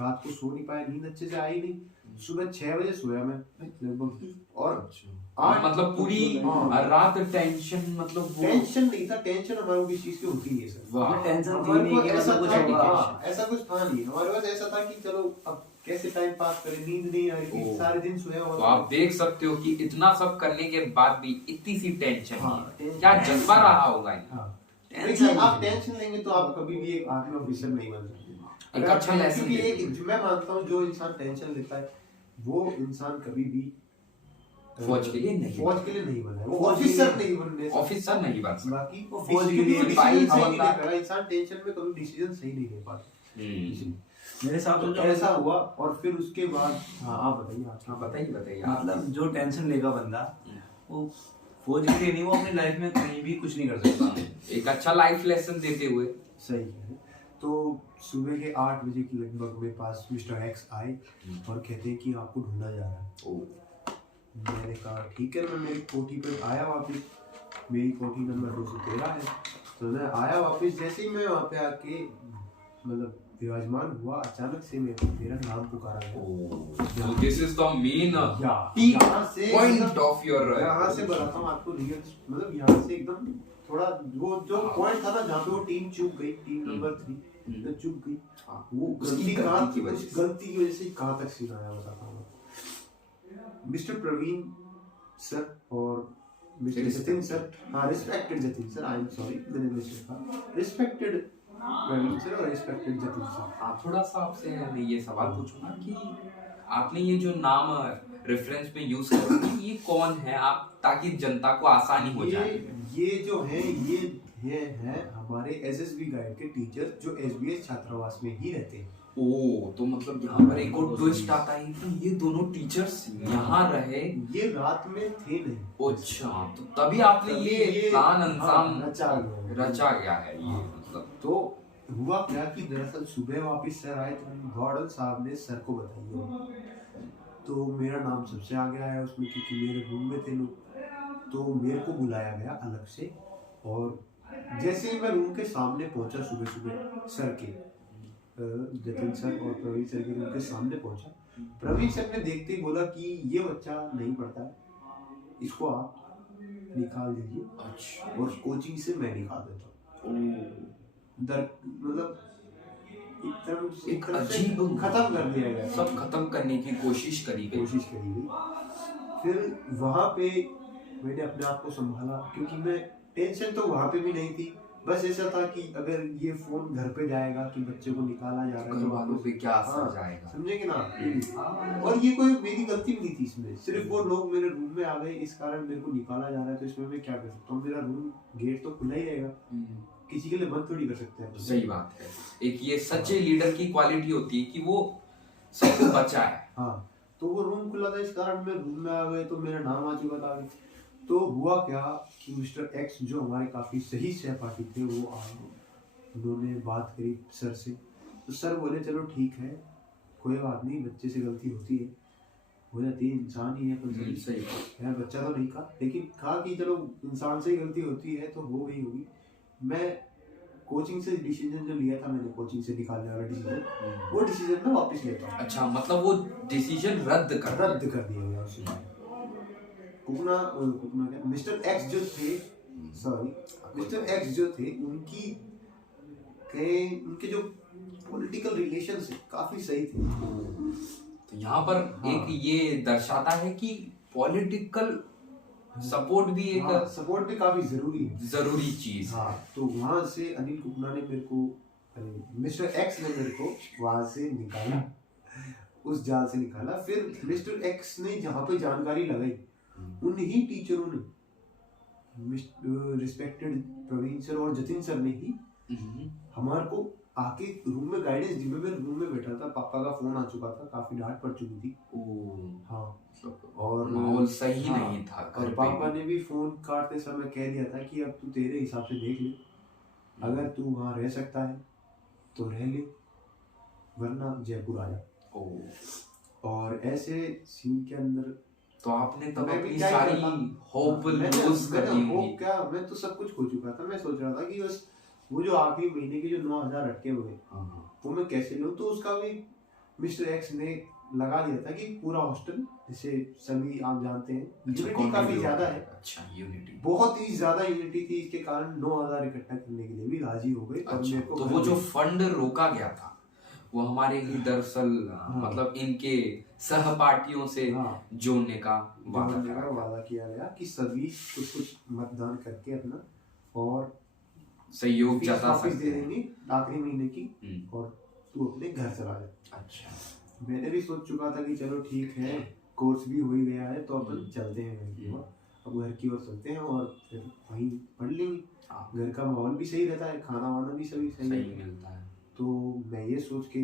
रात को सो नहीं पाया, नींद अच्छे से आई नहीं। सुबह 6 बजे सोया मैं लगभग। और आठ मतलब पूरी हाँ। रात टेंशन, मतलब वो टेंशन नहीं था। टेंशन हमारे को किस चीज की होती नहीं है सर। वाह। हमें टेंशन थी हमारे नहीं को कि ऐसा मतलब कुछ था, है। हाँ, ऐसा कुछ था नहीं हमारे पास। ऐसा था कि चलो अब कैसे टाइम पास करें, नींद नहीं आ रही थी, ओह। सारे दिन सोया हुआ तो था। आप देख सकते हो कि इतना सब करने के बाद भी इतनी सी टेंशन हाँ, है। टेंशन। क्या जज्बा रहा होगा इनका। हाँ। टेंशन देखिए, आप नहीं। टेंशन लेंगे तो आप कभी भी एक आर्मी ऑफिसर नहीं बन सकते। एक अगर अच्छा आप- lesson क्योंकि देते एक मैं मानता हूँ जो इंसान टेंशन लेता है वो इंसान कभी भी फौज के लिए नहीं फौज के लिए नहीं बना है। वो फौज के ऑफिसर लिए- नहीं बनने सकता। ऑफिसर नहीं बन सकता। बाकी वो फौज के लिए डिसीजन भाई सही नहीं ले हवलदार। पाएगा। इंसान टेंशन में कभी डिसीजन सही नहीं ले पाता। मेरे हिसाब से तो जो ऐसा हुआ और फिर उसके बाद हाँ आप बताइए आप। हाँ, बताइए बताइए आप। मतलब जो टेंशन लेगा बंदा वो फौज के लिए नहीं, वो अपनी लाइफ में कहीं भी कुछ नहीं कर सकता। एक अच्छा लाइफ लेसन देते हुए। सही है। तो सुबह के 8 बजे के लगभग मेरे पास मिस्टर एक्स आए और कहते हैं कि आपको ढूंढा जा रहा है। ओ, मैंने कहा ठीक है। मैं मेरी कोठी पर आया वापस। मेरी कोठी नंबर 213 है। तो मैं आया वापस। जैसे ही मैं वहाँ पे आके मतलब विराजमान हुआ, अचानक से मेरा नाम पुकारा गया। so this is the main यहाँ से point of your यहाँ से बताता हूँ आपको रियल। मतलब यहाँ से एकदम थोड़ा वो जो पॉइंट था ना जहाँ पे वो टीम चूक गई, टीम नंबर 3 जो चूक गई, हाँ। वो उसकी गलती गलती की उस वजह से। गलती की वजह से कहाँ तक सीन आया बताता हूँ। मिस्टर प्रवीण सर और मिस्टर जतिन सर, हाँ respected Jatin sir, I am sorry मैंने इंग्लिश लिखा। रिस्पेक्टेड प्रवीण सर और रिस्पेक्टेड जतिन सर। हाँ, थोड़ा सा आपसे मैं ये सवाल पूछूंगा कि आपने ये जो नाम रेफरेंस में यूज करोगे ये कौन है, आप ताकि जनता को आसानी हो जाए। ये जो है ये है हमारे एसएसबी गाइड के टीचर जो एसबीएस छात्रावास में ही रहते हैं। ओ, तो मतलब यहाँ पर एक और ट्विस्ट आता है कि ये दोनों टीचर्स यहाँ रहे। ये रात में थे नहीं। अच्छा, तो तभी आपने ये प्लान अंजाम हाँ, रचा गया है ये मतलब। तो हुआ क्या कि दरअसल सुबह वापस सर आए तो वार्डन साहब ने सर को बताई। तो मेरा नाम सबसे आगे आया उसमें क्योंकि मेरे रूम में थे लोग। तो मेरे को बुलाया गया अलग से। और जैसे ही मैं रूम के सामने पहुंचा सुबह सुबह सर के जतिन सर और प्रवीण सर के रूम के सामने पहुंचा, प्रवीण सर ने देखते ही बोला कि ये बच्चा नहीं पढ़ता है, इसको आप निकाल दीजिए। अच्छा, और कोचिंग से मैं निकाल देता हूँ। मतलब एक तरह से अजीब खत्म कर दिया गया। सब खत्म करने की कोशिश करी गई। कोशिश करी गई। फिर वहाँ पे मैंने अपने आप को संभाला क्योंकि मैं टेंशन तो वहाँ पे भी नहीं थी। बस ऐसा था कि अगर ये फोन घर पे जाएगा कि बच्चे को निकाला जा रहा है घर तो वालों पे क्या असर हाँ, जाएगा। समझेंगे ना। और ये कोई मेरी गलती भी नहीं थी इसमें, सिर्फ वो लोग मेरे रूम में आ गए इस कारण मेरे को निकाला जा रहा है। तो इसमें मैं क्या कर सकता हूँ, मेरा रूम गेट तो खुला ही रहेगा, किसी के लिए बंद थोड़ी कर सकते हैं। सही बात है। एक ये सच्चे लीडर की क्वालिटी होती है कि वो सबको बचाए। हाँ, तो वो रूम खुला था इस कारण मैं रूम में आ गए तो मेरा नाम आ चुका था। तो हुआ क्या कि मिस्टर एक्स जो हमारे काफी सही सहपाठी थे वो आए, उन्होंने बात करी सर से। तो सर बोले चलो ठीक है, कोई बात नहीं, बच्चे से गलती होती है, हो जाती है, इंसान ही है। पर सही बात। यार बच्चा तो नहीं कहा, लेकिन कहा कि चलो इंसान से ही गलती होती है तो हो गई होगी। मैं कोचिंग से डिसीजन जो लिया था मैंने, कोचिंग से निकालने वाला डिसीजन, वो डिसीजन मैं वापस लेता हूँ। अच्छा, मतलब वो डिसीजन रद्द कर दिया गया उसे। कुकना क्या मिस्टर एक्स जो थे, सॉरी मिस्टर एक्स जो थे उनके जो पॉलिटिकल रिलेशंस काफी सही थे। तो यहाँ पर हाँ। एक ये दर्शाता है कि पॉलिटिकल सपोर्ट भी एक सपोर्ट भी काफी जरूरी है, जरूरी चीज। हाँ। तो वहां से अनिल कुकना ने मेरे को, मिस्टर एक्स ने मेरे को वहां से निकाला, उस जाल से निकाला। फिर मिस्टर एक्स ने जहाँ पे जानकारी लगाई उन्हीं टीचरों ने, रिस्पेक्टेड प्रवीण सर और जतिन सर ने ही हमारे को आके रूम में गाइडेंस दी। मैं रूम में बैठा था, पापा का फोन आ चुका था, काफी डांट पड़ चुकी थी। हाँ, और माहौल सही हाँ, नहीं था घर और पे पापा भी। ने भी फोन काटते समय कह दिया था कि अब तू तेरे हिसाब से देख ले, अगर तू वहाँ रह सकता है तो रह ले, वरना जयपुर आ जा। और ऐसे सीन के अंदर तो आपने तब मैं भी अपनी क्या ही सारी करता। होप मैंने- लूज कर मैंने दी hope होंगी। क्या, मैं तो सब कुछ खो चुका था। मैं सोच रहा था कि बस वो जो आखिरी महीने के जो 9,000 अटके हुए वो मैं कैसे लूं। तो उसका भी मिस्टर एक्स ने लगा दिया था कि पूरा हॉस्टल, जिसे सभी आप जानते हैं, यूनिटी काफी ज्यादा है। अच्छा, यूनिटी बहुत ही ज्यादा यूनिटी थी, इसके कारण 9,000 इकट्ठा करने के लिए भी राजी हो गए। और अच्छा, मेरे को तो घर वो जो में- फंड रोका गया था वो हमारे लिए दरअसल मतलब इनके सहपाठियों से हाँ, जोड़ने का वादा जोड़ने करा का गया। वादा किया गया कि सभी कुछ मतदान करके अपना और सहयोग फीस जता वापस सकते दे हैं। देंगे आखिरी महीने की, हम्म, और तू अपने घर चला जा। अच्छा, मैंने भी सोच चुका था कि चलो ठीक है, कोर्स भी हो ही गया है तो अपन हम्म। चलते हैं घर की ओर। अब घर की ओर चलते हैं और फिर वहीं पढ़ लेंगे। हाँ, घर का माहौल भी सही रहता है, खाना वाना भी सही सही है। मिलता है। तो मैं ये सोच के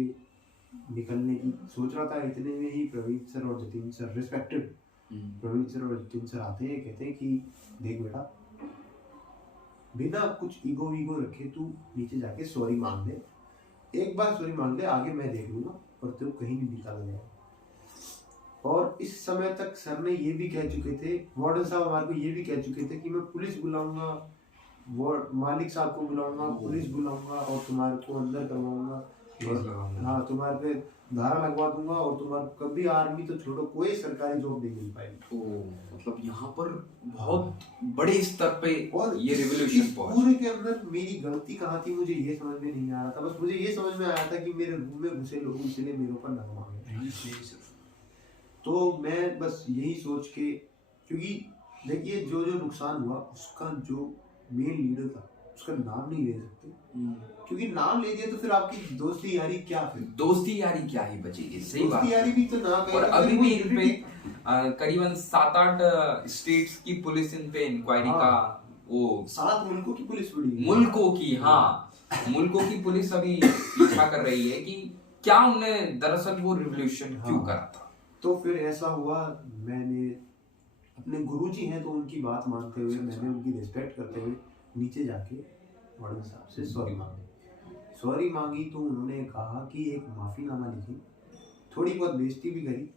निकलने की सोच रहा था। इतने में ही प्रवीण सर और Jatin sir, respected Praveen sir और जतिन सर आते हैं, कहते हैं कि देख बेटा, बिना कुछ ईगो वीगो रखे तू नीचे जाके सॉरी मांग ले, एक बार सॉरी मांग ले, आगे मैं देख लूंगा और तू कहीं नहीं निकाल जाएगा। और इस समय तक सर ने ये भी कह चुके थे, वार्डन साहब हमारे को ये भी कह चुके थे कि मैं पुलिस बुलाऊंगा, वो मालिक साहब को बुलाऊंगा, पुलिस बुलाऊंगा और तुम्हारे को अंदर करवाऊंगा, हाँ तुम्हारे पे धारा लगवा दूंगा, और तुम्हारे कभी आर्मी तो छोड़ो, कोई सरकारी जॉब नहीं मिल पाएगी। मतलब यहाँ पर बहुत बड़े स्तर पे और ये इस रिवॉल्यूशन पहुंचा। पूरे के अंदर मेरी गलती कहाँ थी, मुझे ये समझ में नहीं आ रहा था। बस मुझे ये समझ में आया था कि मेरे रूम में घुसे लोग इसलिए मेरे ऊपर ना मांगे। तो मैं बस यही सोच के, क्योंकि देखिए जो जो नुकसान हुआ उसका जो मेन लीडर था उसका नाम नहीं ले सकते, क्योंकि नाम ले दिया तो फिर आपकी दोस्ती यारी क्या, फिर दोस्ती यारी क्या ही बचेगी। सही बात दोस्ती यारी है। भी तो ना और अभी भी इन पे करीबन 7-8 स्टेट्स की पुलिस इन पे इंक्वायरी हाँ। का वो 7 मुल्कों की पुलिस पड़ी, मुल्कों की, हाँ मुल्कों की पुलिस अभी पीछा कर रही है कि क्या उन्होंने दरअसल वो रिवॉल्यूशन क्यों हाँ। करा था। तो फिर ऐसा हुआ, मैंने अपने गुरुजी हैं तो उनकी बात मानते हुए, मैंने उनकी रिस्पेक्ट करते हुए नीचे जाके वार्डन साहब से सॉरी मांगी। तो उन्होंने कहा कि एक माफीनामा लिखी, थोड़ी बहुत बेइज्जती भी करी,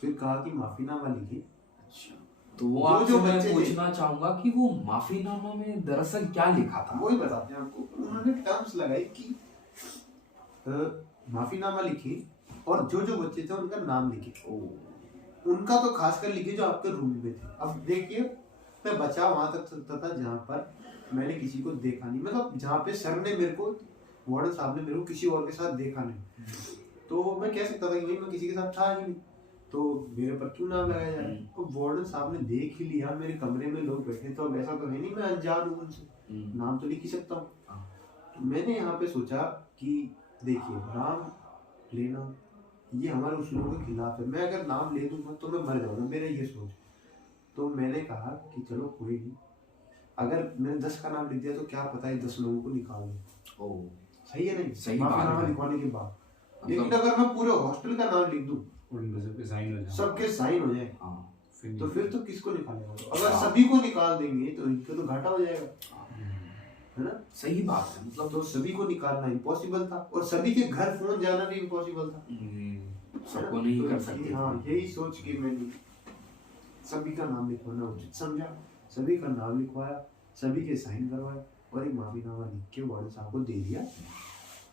फिर कहा कि माफीनामा लिखी। अच्छा, तो वो जो आपसे जो मैं बच्चे थे- पूछना चाहूंगा कि वो माफीनामा में दरअसल क्या लिखा था। वही बताते हैं आपको। उन्होंने टर्म्स लगाई कि माफीनामा लिखी और जो जो बच्चे थे उनका नाम लिखे, उनका तो खासकर लिखे जो आपके रूम में थे। अब देखिए, मैं बचा वहां तक सकता था जहां पर मैंने किसी को देखा नहीं, मतलब जहाँ पे सर ने मेरे को, वार्डन साहब ने मेरे को किसी और के साथ देखा नहीं, तो मैं कह सकता था कि भाई मैं किसी के साथ था ही नहीं, तो मेरे पर क्यों नाम लगाया जाए। तो वार्डन साहब ने देख ही लिया, मेरे कमरे में लोग बैठे, तो अब ऐसा तो है नहीं मैं अनजान हूँ उनसे, नाम तो लिख ही सकता हूँ। तो मैंने यहाँ पे सोचा कि देखिए, नाम लेना ये हमारे उसूलों के खिलाफ है, मैं अगर नाम ले दूंगा तो मैं मर जाऊंगा, मेरा ये सोच। तो मैंने कहा कि चलो कोई नहीं, अगर मैंने 10 का नाम लिख दिया तो क्या पता है 10 लोगों को निकाल दूं। सही है नहीं, सही बात माफीनामा है। लिखवाने के बाद। लेकिन अगर मैं पूरे हॉस्टल का नाम लिख दूं, सबके साइन हो जाए, सबके साइन हो जाए, तो फिर तो किसको निकालेगा। तो अगर सभी को निकाल देंगे तो इनका तो घाटा हो जाएगा, है ना। सही बात है। मतलब तो सभी को निकालना इम्पॉसिबल था, और सभी के घर फोन जाना भी इम्पॉसिबल था, सबको नहीं तो कर सकते। हाँ, यही सोच के मैंने सभी का नाम लिखवाना उचित समझा, सभी का नाम लिखवाया, सभी के साइन करवाए और एक माफीनामा लिख के वार्डन साहब को दे दिया।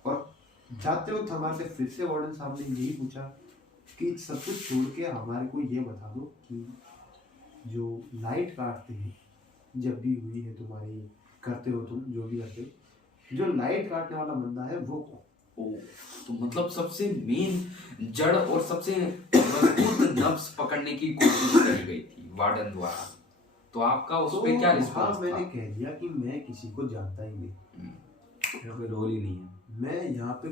और जाते वक्त हमारे से फिर से वार्डन साहब ने यही पूछा कि सब कुछ छोड़ के हमारे को ये बता दो कि जो लाइट काटते हैं, जब भी हुई है तुम्हारी, करते हो तुम जो भी करते हो, जो लाइट काटने वाला बंदा है वो कौन। तो मतलब सबसे मेन जड़ और सबसे मजबूत नब्ज पकड़ने की कोशिश करी गई थी वार्डन द्वारा। तो आपका उस पे क्या रिस्पॉन्स था? मैंने कह दिया कि मैं किसी को जानता ही नहीं, मेरा कोई रोल ही नहीं है। मैं यहाँ पे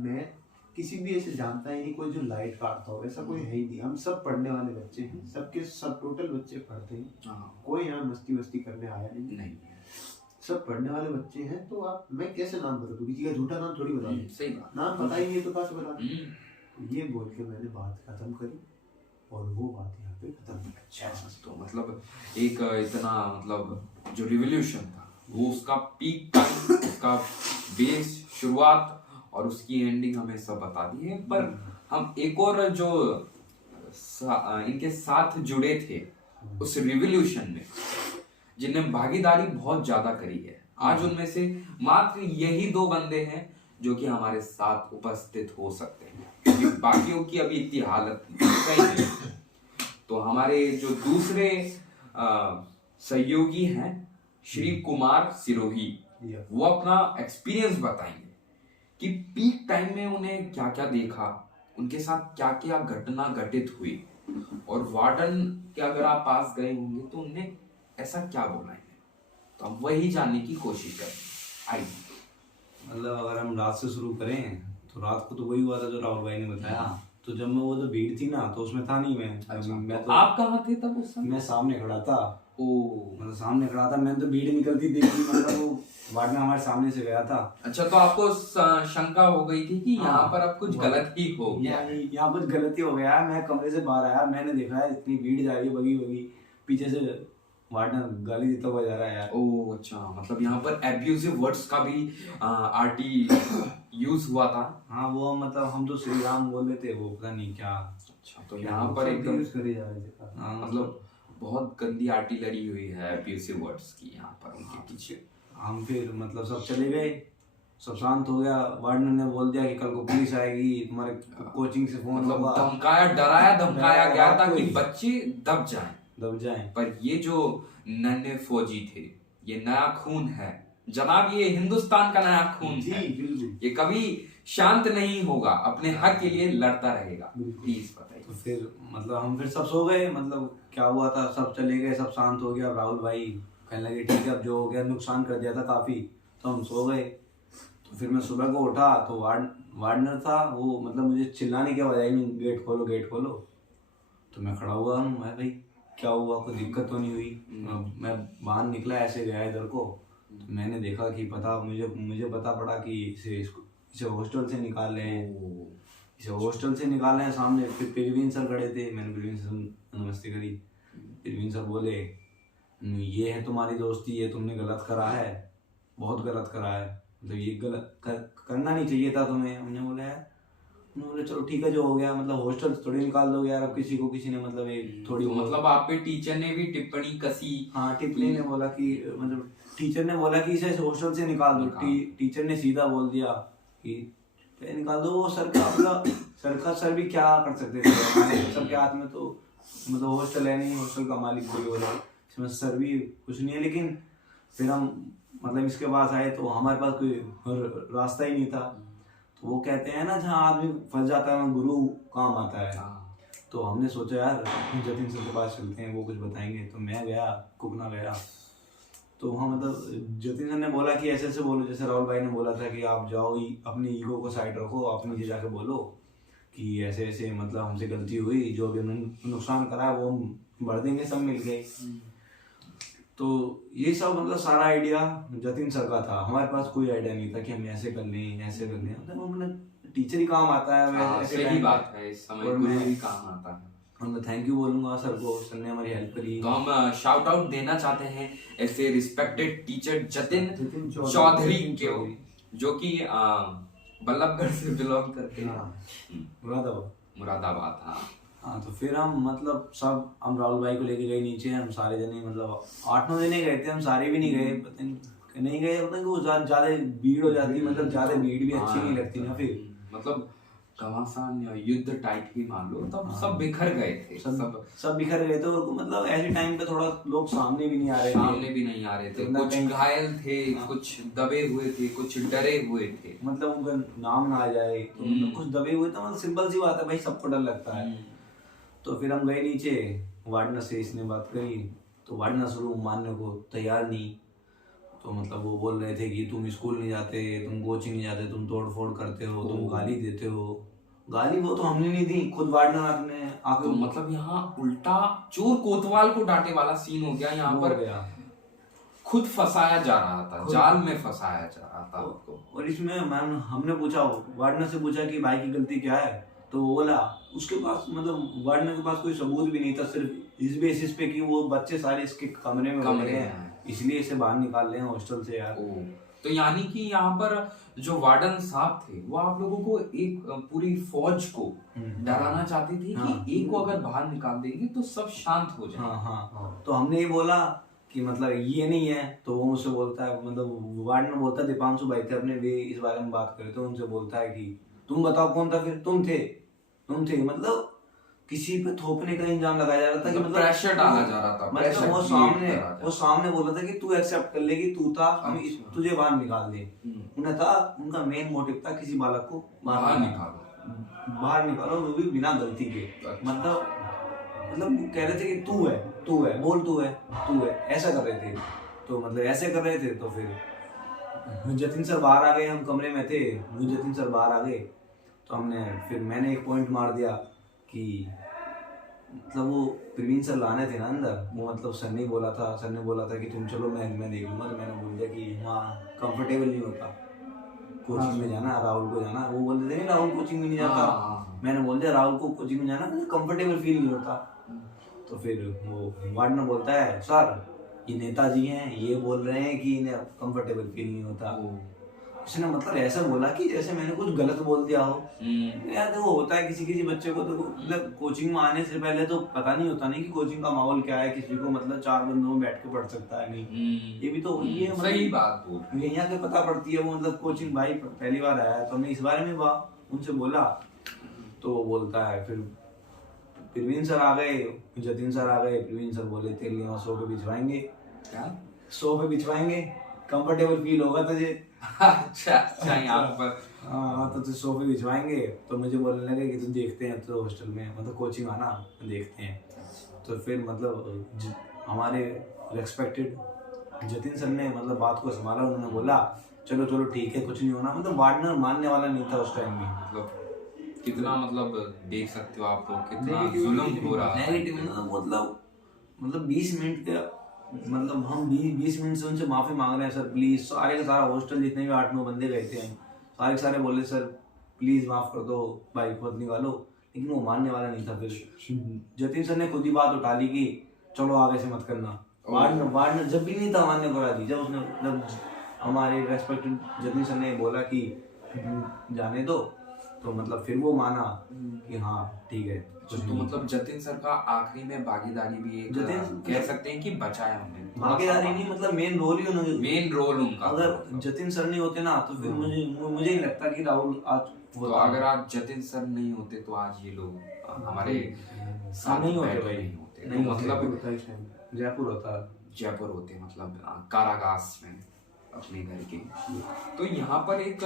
मैं किसी भी ऐसे जानता ही नहीं, कोई जो लाइट काटता हो ऐसा कोई है ही नहीं। हम सब पढ़ने वाले बच्चे हैं, सबके सब टोटल बच्चे पढ़ते हैं, कोई यहाँ मस्ती वस्ती करने आया नहीं। सब पढ़ने वाले बच्चे हैं, तो आप मैं कैसे नाम बता दूं, किसी का झूठा नाम थोड़ी बता दूं, सही बात। नाम पता ही नहीं तो कहाँ से बता दूं? हम्म, ये बोल के मैंने बात खत्म करी और वो बात यहाँ पे खत्म हुई। अच्छा, तो मतलब एक इतना मतलब जो रिवॉल्यूशन था वो उसका पीक टाइम, उसका बेस, शुरुआत और उसकी एंडिंग हमें सब बता दी है। पर हम एक और जो इनके साथ जुड़े थे उस रिवॉल्यूशन में, जिन्हें भागीदारी बहुत ज्यादा करी है, आज उनमें से मात्र यही 2 बंदे हैं जो कि हमारे साथ उपस्थित हो सकते हैं, क्योंकि बाकियों की अभी इतनी हालत सही नहीं है। तो हमारे जो दूसरे सहयोगी हैं श्री कुमार सिरोही, वो अपना एक्सपीरियंस बताएंगे कि पीक टाइम में उन्हें क्या क्या देखा, उनके साथ क्या क्या घटना घटित हुई, और वार्डन के अगर आप पास गए होंगे तो उन्हें ऐसा क्या बोला है, तो हम वही जानने की कोशिश करेंगे। आइए। मतलब अगर हम रात से शुरू करें तो रात को तो वही हुआ था जो राहुल भाई ने बताया। तो जब मैं वो जो भीड़ थी ना तो उसमें था नहीं मैं। अच्छा, मैं तो आप कहाँ थे तब उस समय? मैं सामने खड़ा था। ओ, मतलब सामने खड़ा था, मैंने तो भीड़ निकलती देखी, मतलब वो वार्ड हमारे सामने से गया था। अच्छा, तो आपको शंका हो गई थी कि यहाँ पर अब कुछ गलत ही हो गया है। यहाँ कुछ गलती हो गया है। मैं कमरे से बाहर आया, मैंने देखा है इतनी भीड़ जा रही है, बगी बगी, पीछे से वार्डन गाली देता हुआ जा रहा है यार। ओ अच्छा, मतलब यहाँ पर एब्यूजिव वर्ड्स का भी आरटी यूज हुआ था। हाँ, वो मतलब हम तो श्री राम बोल रहे थे, वो पता नहीं क्या। अच्छा, तो यहाँ पर एकदम यूज करे जा रहे थे। हाँ, मतलब बहुत गंदी आरटी लड़ी हुई है एब्यूजिव वर्ड्स की यहाँ पर उनके पीछे। हम फिर मतलब सब चले गए, सब शांत हो गया। वार्डन ने बोल दिया कि कल को पुलिस आएगी, तुम्हारे कोचिंग से फोन मतलब होगा, धमकाया, डराया धमकाया गया था कि बच्चे दब जाएं। पर ये जो नन्हे फौजी थे, ये नया खून है जनाब, ये हिंदुस्तान का नया खून जी है। बिल्कुल। ये कभी शांत नहीं होगा, अपने हक के लिए लड़ता रहेगा। प्लीज बताइए। तो फिर मतलब हम फिर सब सो गए। मतलब क्या हुआ था, सब चले गए, सब शांत हो गया। राहुल भाई कहने लगे ठीक है अब जो हो गया, नुकसान कर दिया था काफी, तो हम सो गए। तो फिर मैं सुबह को उठा तो वार्डनर था वो, मतलब मुझे चिल्लाने की आवाज आई, नहीं गेट खोलो गेट खोलो। तो मैं खड़ा हुआ हूँ, मैं भाई क्या हुआ, कोई दिक्कत तो नहीं हुई। मैं बाहर निकला, ऐसे गया इधर को, तो मैंने देखा कि मुझे पता पड़ा कि इसे हॉस्टल से निकाल रहे हैं, इसे हॉस्टल से निकाल रहे हैं। सामने फिर परवीन सर खड़े थे, मैंने परवीन सर से नमस्ते करी। परवीन सर बोले ये है तुम्हारी दोस्ती, ये तुमने गलत करा है, बहुत गलत करा है, मतलब ये गलत करना नहीं चाहिए था तुम्हें। हमने बोला यार, उन्होंने बोले चलो ठीक है जो हो गया, मतलब हॉस्टल थोड़ी निकाल दोगे यार, अब किसी ने मतलब एक थोड़ी तो मतलब आप पे टीचर ने भी टिप्पणी कसी। हाँ, टिप्पणी ने बोला कि मतलब टीचर ने बोला कि इसे हॉस्टल से निकाल दो। टीचर ने सीधा बोल दिया कि निकाल दो। वो सर का मतलब सर भी क्या कर सकते थे, सर के हाथ में तो मतलब हॉस्टल है नहीं, हॉस्टल का मालिक कोई बोला, इसमें सर भी कुछ नहीं है। लेकिन फिर हम मतलब इसके पास आए तो हमारे पास कोई रास्ता ही नहीं था। तो वो कहते हैं ना, जहाँ आदमी फंस जाता है वहाँ गुरु काम आता है। तो हमने सोचा यार जतिन सर के पास चलते हैं, वो कुछ बताएंगे। तो मैं गया, कुकना गया। तो वहाँ मतलब जतिन सर ने बोला कि ऐसे ऐसे बोलो, जैसे राहुल भाई ने बोला था कि आप जाओ अपनी ईगो को साइड रखो, आप नीचे जाके बोलो कि ऐसे ऐसे मतलब हमसे गलती हुई, जो भी उन्होंने नुकसान करा है वो हम भर देंगे सब मिल के। तो ये सब मतलब सारा आइडिया जतिन सर का था, हमारे पास कोई आइडिया नहीं था कि हम ऐसे कर लें ऐसे कर लें। मतलब हमने टीचर ही काम आता है, सही बात है, इस समय गुरु ही काम आता है। मैं थैंक यू बोलूंगा सर को, सर ने हमारी हेल्प करी। तो हम शाउट आउट देना चाहते हैं ऐसे रिस्पेक्टेड टीचर जतिन चौधरी के, जो कि बल्लभगढ़ से बिलोंग करते हैं, मुरादाबाद। हाँ, तो फिर हम मतलब सब हम राहुल भाई को लेके गए नीचे। हम सारे जने मतलब 8-9 जने गए थे, हम सारे भी नहीं गए, पता नहीं गए, मतलब ज्यादा भीड़ हो जाती, मतलब ज्यादा भीड़ भी अच्छी नहीं लगती ना। फिर मतलब घमासान या युद्ध टाइप ही मान लो, तब सब बिखर गए थे, सब बिखर गए थे। और मतलब ऐसे टाइम पे थोड़ा लोग सामने भी नहीं आ रहे थे, कुछ घायल थे, कुछ दबे हुए थे, कुछ डरे हुए थे, मतलब उनका नाम ना आ जाए तो मतलब कुछ दबे हुए थे। मतलब सिंपल सी बात है भाई, सबको डर लगता है। तो फिर हम गए नीचे, वार्डनर से इसने बात करी, तो वार्डनर शुरू मानने को तैयार नहीं। तो मतलब वो बोल रहे थे कि तुम स्कूल नहीं जाते, तुम कोचिंग नहीं जाते, तुम तोड़ फोड़ करते हो, तुम गाली देते हो। गाली वो तो हमने नहीं दी, खुद वार्डनर आपने आके। तो मतलब यहाँ उल्टा चोर कोतवाल को डांटे वाला सीन हो गया यहाँ पर। खुद फंसाया जा रहा था, जाल में फंसाया जा रहा था आपको। और इसमें मैम हमने पूछा, वार्डनर से पूछा कि भाई की गलती क्या है, तो वो बोला उसके पास मतलब वार्डनर के पास कोई सबूत भी नहीं था, सिर्फ इस बेसिस पे कि वो बच्चे सारे इसके कमरे में रह रहे हैं, इसलिए इसे बाहर निकाल रहे हैं हॉस्टल से यार। तो यानी कि यहाँ पर जो वार्डन साहब थे वो आप लोगों को एक पूरी फौज को डराना चाहते थे कि एक को अगर बाहर निकाल देंगे तो सब शांत हो जाए। हाँ। तो हमने ये बोला कि मतलब ये नहीं है, तो वो मुझसे बोलता है, मतलब वार्डनर बोलता है, दीपांशु भाई थे अपने, वे इस बारे में बात करे तो उनसे बोलता है कि तुम बताओ कौन था, फिर तुम थे मतलब किसी पे थोपने का इल्जाम लगाया जा रहा था कि मतलब प्रेशर डाला जा रहा था, मतलब वो सामने बोल रहा था कि तू एक्सेप्ट कर ले कि तू था, हम तुझे बाहर निकाल दे। उन्हें था, उनका मेन मोटिव था किसी बालक को बाहर निकालो, वो भी बिना गलती के। मतलब वो कह रहे थे कि तू है बोल, तू है ऐसा कर रहे थे। तो मतलब ऐसे कर रहे थे तो फिर जतिन सर बाहर आ गए, हम कमरे में थे, जतिन सर बाहर आ गए, तो फिर मैंने एक पॉइंट मार दिया कि मतलब वो प्रवीण सर लाने थे ना अंदर, वो मतलब सर ने बोला था कि तुम चलो मैं देख लूंगा। तो मैंने बोल दिया कि वहाँ कंफर्टेबल नहीं होता, कोचिंग में जाना, राहुल को जाना। वो बोलते थे नहीं राहुल कोचिंग में नहीं जाता, मैंने बोल दिया राहुल को कोचिंग में जाना, मुझे कंफर्टेबल फील नहीं होता। तो फिर वो वार्डनर बोलता है, सर ये नेताजी हैं, ये बोल रहे हैं कि इन्हें कंफर्टेबल फील नहीं होता। उसने मतलब ऐसा बोला कि जैसे मैंने कुछ गलत बोल दिया हो। यार देखो होता है किसी बच्चे को, तो मतलब कोचिंग में आने से पहले तो पता नहीं होता नहीं कि कोचिंग का माहौल क्या है, किसी को मतलब 4 बंदों में बैठ के पढ़ सकता है नहीं, ये भी तो ये मतलब सही बात बोल, यहाँ के पता पड़ती है। वो मतलब कोचिंग भाई पहली बार आया है, तो हमने इस बारे में उनसे बोला, तो वो बोलता है फिर प्रवीण सर आ गए, जतिन सर आ गए। प्रवीण सर बोले तेरे लिए सोफे बिछवाएंगे, सोफे बिछवाएंगे, कंफर्टेबल फील होगा तुझे। अच्छा यहाँ पर हाँ, तो सोफे बिछवाएंगे। तो मुझे बोलने लगे कि तुम देखते हैं तो हॉस्टल में मतलब कोचिंग आना, देखते हैं। तो फिर मतलब हमारे रेस्पेक्टेड जतिन सर ने मतलब बात को संभाला, उन्होंने बोला चलो ठीक है, कुछ नहीं होना। मतलब वार्डनर मानने वाला नहीं था उस टाइम में। मतलब कितना मतलब देख सकते हो आप लोग कितना जुल्म हो रहा है। नेगेटिव मतलब 20 मिनट का मतलब हम 20 मिनट से उनसे माफी मांग रहे हैं, सर प्लीज। सारे का सारा हॉस्टल जितने भी 8-9 बंदे गए थे, सारे बोले सर प्लीज माफ कर दो भाई, खुद निकालो। लेकिन वो मानने वाला नहीं था। फिर जतिन सर ने खुद ही बात उठा ली कि चलो आगे से मत करना। वार्डनर जब भी नहीं था मानने को राजी, जब उसने मतलब हमारे रेस्पेक्टेड जतिन सर ने बोला कि जाने दो, तो मतलब फिर वो माना कि हाँ ठीक है। तो मतलब जतिन सर का आखिरी में भागीदारी भी एक कह सकते हैं कि बचाया हमने। भागीदारी नहीं मतलब मेन रोल उनका। अगर जतिन सर नहीं होते ना तो फिर मुझे नहीं लगता कि राहुल आज तो अगर आज जतिन सर नहीं होते तो आज ये लोग हमारे साथ नहीं होते भाई, नहीं होते। मतलब जयपुर होते मतलब कारागास में अपने घर के। तो यहाँ पर एक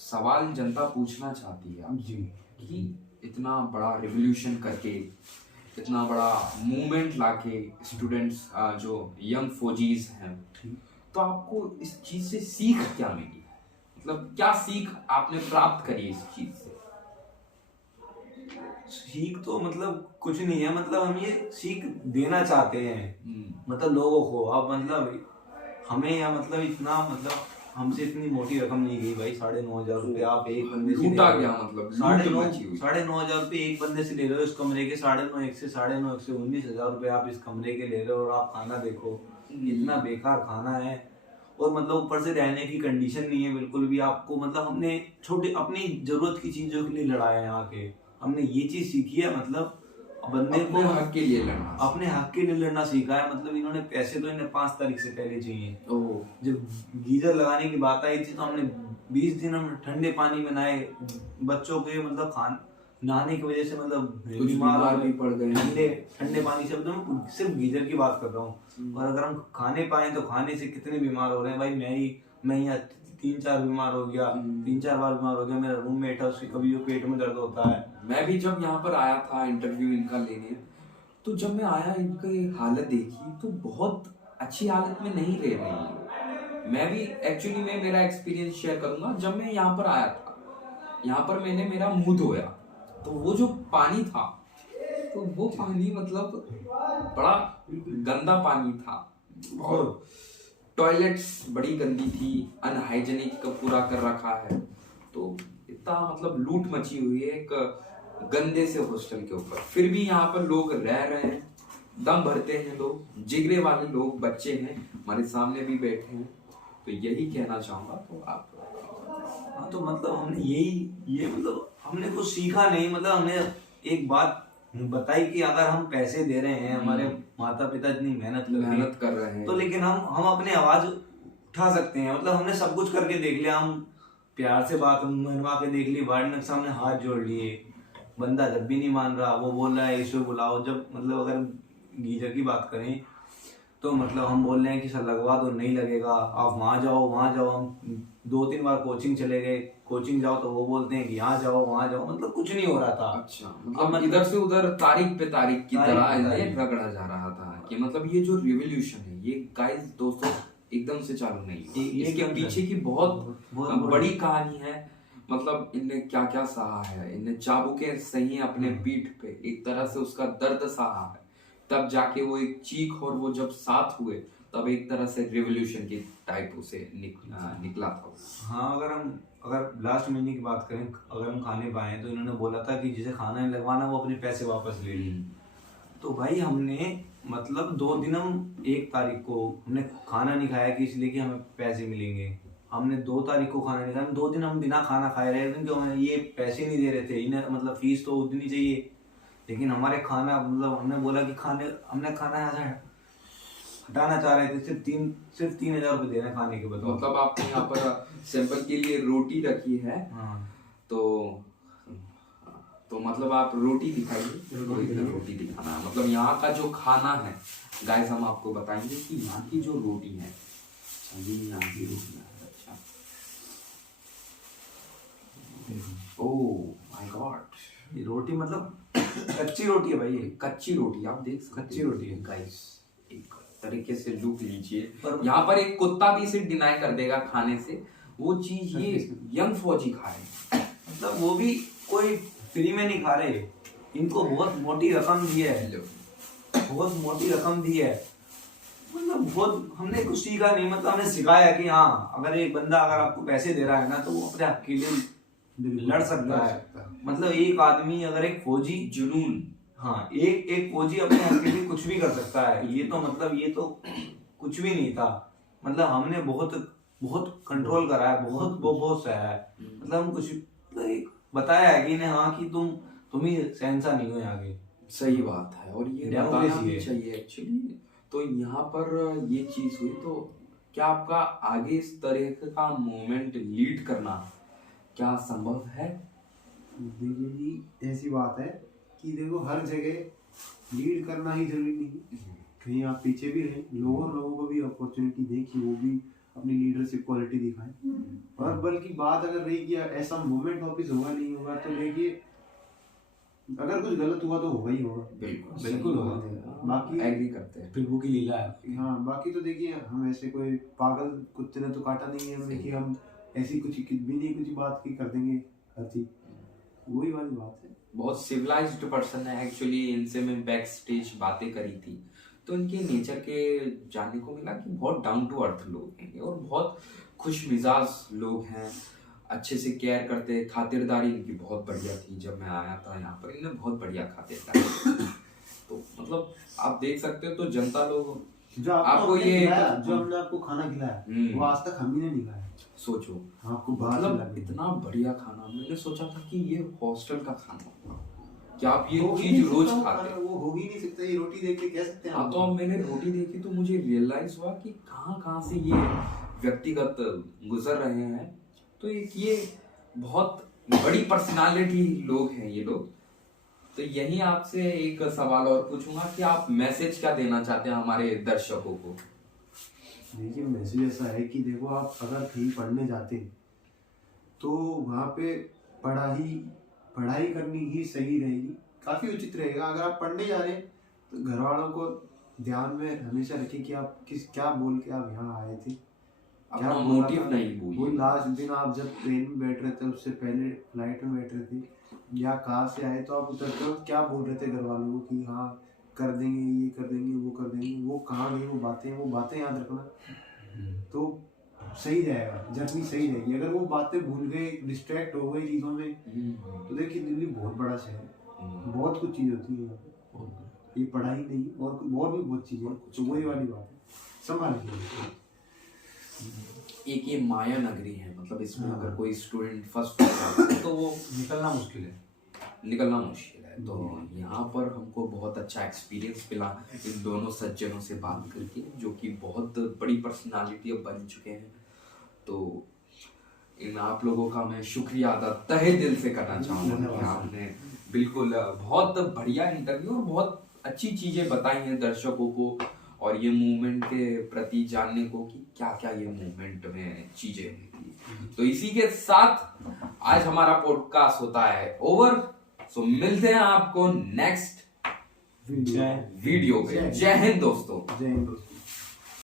सवाल जनता पूछना चाहती है जी कि इतना बड़ा रिवॉल्यूशन करके, इतना बड़ा मूवमेंट लाके स्टूडेंट्स जो यंग फौजीज हैं, तो आपको इस चीज से सीख क्या मिली? मतलब क्या सीख आपने प्राप्त करी इस चीज से? सीख तो मतलब कुछ नहीं है, मतलब हम ये सीख देना चाहते हैं मतलब लोगों को। अब मतलब हमें या मतलब इतना मतलब हमसे इतनी मोटी रकम नहीं गई भाई, 9,500 रुपये आप एक बंदे से लूटा गया। मतलब 9,500 रुपये एक बंदे से ले रहे हो इस कमरे के, 9,500 से 19,000 रुपये आप इस कमरे के ले रहे हो। और आप खाना देखो इतना बेकार खाना है, और मतलब ऊपर से रहने की कंडीशन नहीं है बिल्कुल भी आपको। मतलब हमने छोटे अपनी जरूरत की चीजों के लिए लड़ाया है यहाँ के, हमने ये चीज सीखी है। मतलब बंदे को अपने हक के लिए लड़ना, अपने हक के लिए लड़ना सीखा है। मतलब इन्होंने पैसे तो इन्हें 5 तारीख से पहले चाहिए। जब गीजर लगाने की बात आई थी तो हमने 20 दिन हम ठंडे पानी में नहाए। बच्चों के मतलब नहाने की वजह से मतलब बीमार भी पड़ गए ठंडे पानी से। मतलब सिर्फ गीजर की बात कर रहा हूँ। और अगर हम खाने पाए तो खाने से कितने बीमार हो रहे हैं भाई। मैं यहाँ 3-4 बीमार हो गया, 3-4 बार बीमार हो गया। मेरा रूममेट है, उसके कभी पेट में दर्द होता है। मैं भी जब यहाँ पर आया था इंटरव्यू इनका लेने, तो जब मैं आया इनकी हालत देखी तो बहुत अच्छी हालत में नहीं रह रही। मैं भी एक्चुअली में मेरा एक्सपीरियंस शेयर करूंगा। जब मैं यहाँ पर आया था, यहाँ पर मैंने मेरा मुंह धोया तो वो जो पानी था, तो वो पानी मतलब बड़ा गंदा पानी था और टॉयलेट्स बड़ी गंदी थी, अनहाइजेनिक पूरा कर रखा है। तो इतना मतलब लूट मची हुई है एक गंदे से हॉस्टल के ऊपर, फिर भी यहाँ पर लोग रह रहे हैं, दम भरते हैं लोग, जिगरे वाले लोग, बच्चे हैं हमारे सामने भी बैठे हैं। तो यही कहना चाहूंगा। तो आप हाँ, तो मतलब हमने ये मतलब हमने कुछ सीखा नहीं, मतलब हमने एक बात बताई कि अगर हम पैसे दे रहे हैं, हमारे माता पिता इतनी मेहनत कर रहे हैं, तो लेकिन हम अपने आवाज उठा सकते हैं। मतलब हमने सब कुछ करके देख लिया, हम प्यार से बात मनवा के देख ली, वार्डन के सामने हाथ जोड़ लिए, बंदा जब भी नहीं मान रहा, वो बोल रहा है इसे बुलाओ। जब मतलब अगर गीजर की बात करें तो मतलब हम बोल रहे हैं कि सर लगवा दो, नहीं लगेगा, आप वहाँ जाओ। हम 2-3 बार कोचिंग चले गए, कोचिंग जाओ तो वो बोलते हैं कि यहाँ जाओ वहाँ जाओ, मतलब कुछ नहीं हो रहा था। अच्छा, मतलब इधर से उधर तारीख पे तारीख की तरह ये रगड़ा जा रहा था कि मतलब ये जो रिवॉल्यूशन है ये गाइस दोस्तों एकदम से चालू नहीं हुआ, इसके पीछे की बहुत बड़ी कहानी है। मतलब इनने क्या क्या सहा है, इनने चाबुके सही अपने पीठ पे, एक तरह से उसका दर्द सहा है, तब जाके वो एक चीख और वो जब साथ हुए तब एक तरह से रिवॉल्यूशन की टाइप उसे निकला था। हाँ, अगर लास्ट महीने की बात करें, अगर हम खाने पाए तो इन्होंने बोला था कि जिसे खाना नहीं लगवाना वो अपने पैसे वापस ले ली। तो भाई हमने मतलब 2 दिन, हम 1 तारीख को हमने खाना नहीं खाया कि इसलिए कि हमें पैसे मिलेंगे। हमने 2 तारीख को खाना नहीं खाया, 2 दिन हम बिना खाना खाए रहे, क्योंकि हमें ये पैसे नहीं दे रहे थे। इन्हें मतलब फीस तो उतनी चाहिए, लेकिन हमारे खाना मतलब हमने बोला कि हमने खाना यहाँ से हटाना चाह रहे थे, सिर्फ 3,000 रुपये दे रहे हैं खाने के बदले। मतलब आपने यहाँ पर सैंपल के लिए रोटी रखी है। हाँ। तो मतलब आप रोटी दिखाइए, रोटी दिखाना मतलब यहाँ का जो खाना है गाइस, हम आपको बताएंगे कि यहाँ की जो रोटी है, ये यहाँ की रोटी है। अच्छा, ओह माय गॉड, ये रोटी मतलब कच्ची रोटी है भाई, ये कच्ची रोटी आप देख सकते हैं। कच्ची रोटी है गाइस, एक तरीके से लुक लीजिए। यहाँ पर एक कुत्ता भी इसे डिनाई कर देगा खाने से, वो चीज ये यंग फौजी खा रहे हैं। मतलब वो भी कोई फ्री में नहीं खा रहे, इनको बहुत मोटी रकम दी है, बहुत मोटी रकम दी है। मतलब बहुत हमने कुछ सीखा नहीं, मतलब हमने सिखाया कि हाँ, अगर एक बंदा अगर आपको पैसे दे रहा है ना तो वो अपने हक के लिए लड़ सकता है। मतलब एक आदमी अगर एक फौजी जुनून, हाँ, एक फौजी अपने हक के लिए कुछ भी कर सकता है। ये तो मतलब ये तो कुछ भी नहीं था। मतलब हमने बहुत बहुत कंट्रोल करा है, बहुत सहा है। मतलब हम कुछ मतलब बताया है कि हाँ कि तुम ही शहंशाह नहीं हो यहाँ के। सही बात है, और ये बताना भी चाहिए एक्चुअली। तो यहाँ पर ये चीज हुई, तो क्या आपका आगे इस तरह का मूवमेंट लीड करना क्या संभव है? देखिए जी, ऐसी बात है कि देखो हर जगह लीड करना ही जरूरी नहीं, कहीं आप पीछे भी रहें, लोगों को भी अपॉर्चुनिटी दें कि वो भी अपनी लीडरशिप क्वालिटी दिखाएं। और बल्कि बात अगर रही कि ऐसा मूवमेंट वापस होगा नहीं होगा, तो देखिए अगर कुछ गलत हुआ तो होगा ही होगा, बिल्कुल होगा। बाकी एग्री करते हैं, प्रभु की लीला है। हाँ, बाकी तो देखिए हम ऐसे कोई पागल कुत्ते ने तो काटा नहीं है हमें कि हम ऐसी कुछ भी नहीं कुछ बात की कर देंगे हर चीज, वही वाली बात है। बहुत सिविलाइज्ड पर्सन है एक्चुअली। इनसे मैं बैक स्टेज बातें करी थी तो इनके नेचर के जानने को मिला कि बहुत डाउन टू अर्थ लोग हैं और बहुत खुश मिजाज लोग हैं, अच्छे से केयर करते हैं। खातिरदारी इनकी बहुत बढ़िया थी। जब मैं आया था यहाँ पर इन्हें बहुत बढ़िया खातिरदारी तो मतलब आप देख सकते हो। तो जनता लोग जो आपको ये जो हमने आपको खाना खिलाया वो आज तक हम ही ने नहीं खाया। सोचो, आपको बाहर से मतलब इतना बढ़िया खाना। मैंने सोचा था कि ये हॉस्टल का खाना होगा, क्या आप ये हो ही चीज नहीं रोज सकता, खाते? वो हो ही नहीं सकता। ये रोटी देख के कह सकते हैं हाँ, आप। तो अब मैंने रोटी देखी तो मुझे रियलाइज हुआ कि कहाँ से ये व्यक्तिगत गुजर रहे हैं। तो एक ये बहुत बड़ी पर्सनालिटी लोग हैं ये लोग। तो यही आपसे एक सवाल और पूछूंगा कि आप मैसेज क्या देना चाहते हैं हमारे दर्शकों को? देखिए, मैसेज ऐसा है कि देखो, आप अगर कहीं पढ़ने जाते हैं तो वहाँ पे पढ़ाई करनी ही सही रहेगी, काफ़ी उचित रहेगा। अगर आप पढ़ने जा रहे हैं तो घर वालों को ध्यान में हमेशा रखें कि आप क्या बोल के आप यहाँ आए थे, क्या मोटिव नहीं वो भूलिए। लास्ट दिन आप जब ट्रेन में बैठ रहे थे, उससे पहले फ्लाइट में बैठ रहे थे या कार से आए, तो आप उतरते वक्त क्या बोल रहे थे घर वालों को कि हाँ कर देंगे, ये कर देंगे, वो कर देंगे, वो कहाँ गई वो बातें याद रखना। तो सही जाएगा, जर्नी सही रहेगी। अगर वो बातें भूल गए, डिस्ट्रैक्ट हो गए चीज़ों में, तो देखिए दिल्ली बहुत बड़ा शहर है, बहुत कुछ चीज़ होती है यहाँ पे, ये पढ़ाई नहीं और भी बहुत चीज़ें, तो वही वाली बात है, संभाल के। एक ये माया नगरी है, मतलब इसमें हाँ। अगर कोई स्टूडेंट फर्स्ट है तो वो निकलना मुश्किल है। निकलना मुश्किल है। तो यहाँ पर हमको बहुत अच्छा एक्सपीरियंस मिला इन दोनों सज्जनों से बात करके, जो कि बहुत बड़ी पर्सनालिटी अब बन चुके हैं। तो इन आप लोगों का मैं शुक्रिया अदा तहे दिल से करना चाहूँगा कि आपने बिल्कुल बहुत बढ़िया इंटरव्यू और बहुत अच्छी चीज़ें बताई हैं दर्शकों को, और ये मूवमेंट के प्रति जानने को कि क्या क्या ये मूवमेंट में चीजें हुई। तो इसी के साथ आज हमारा पॉडकास्ट होता है ओवर। सो मिलते हैं आपको नेक्स्ट वीडियो पे। जय हिंद दोस्तों। जय हिंद दोस्तों।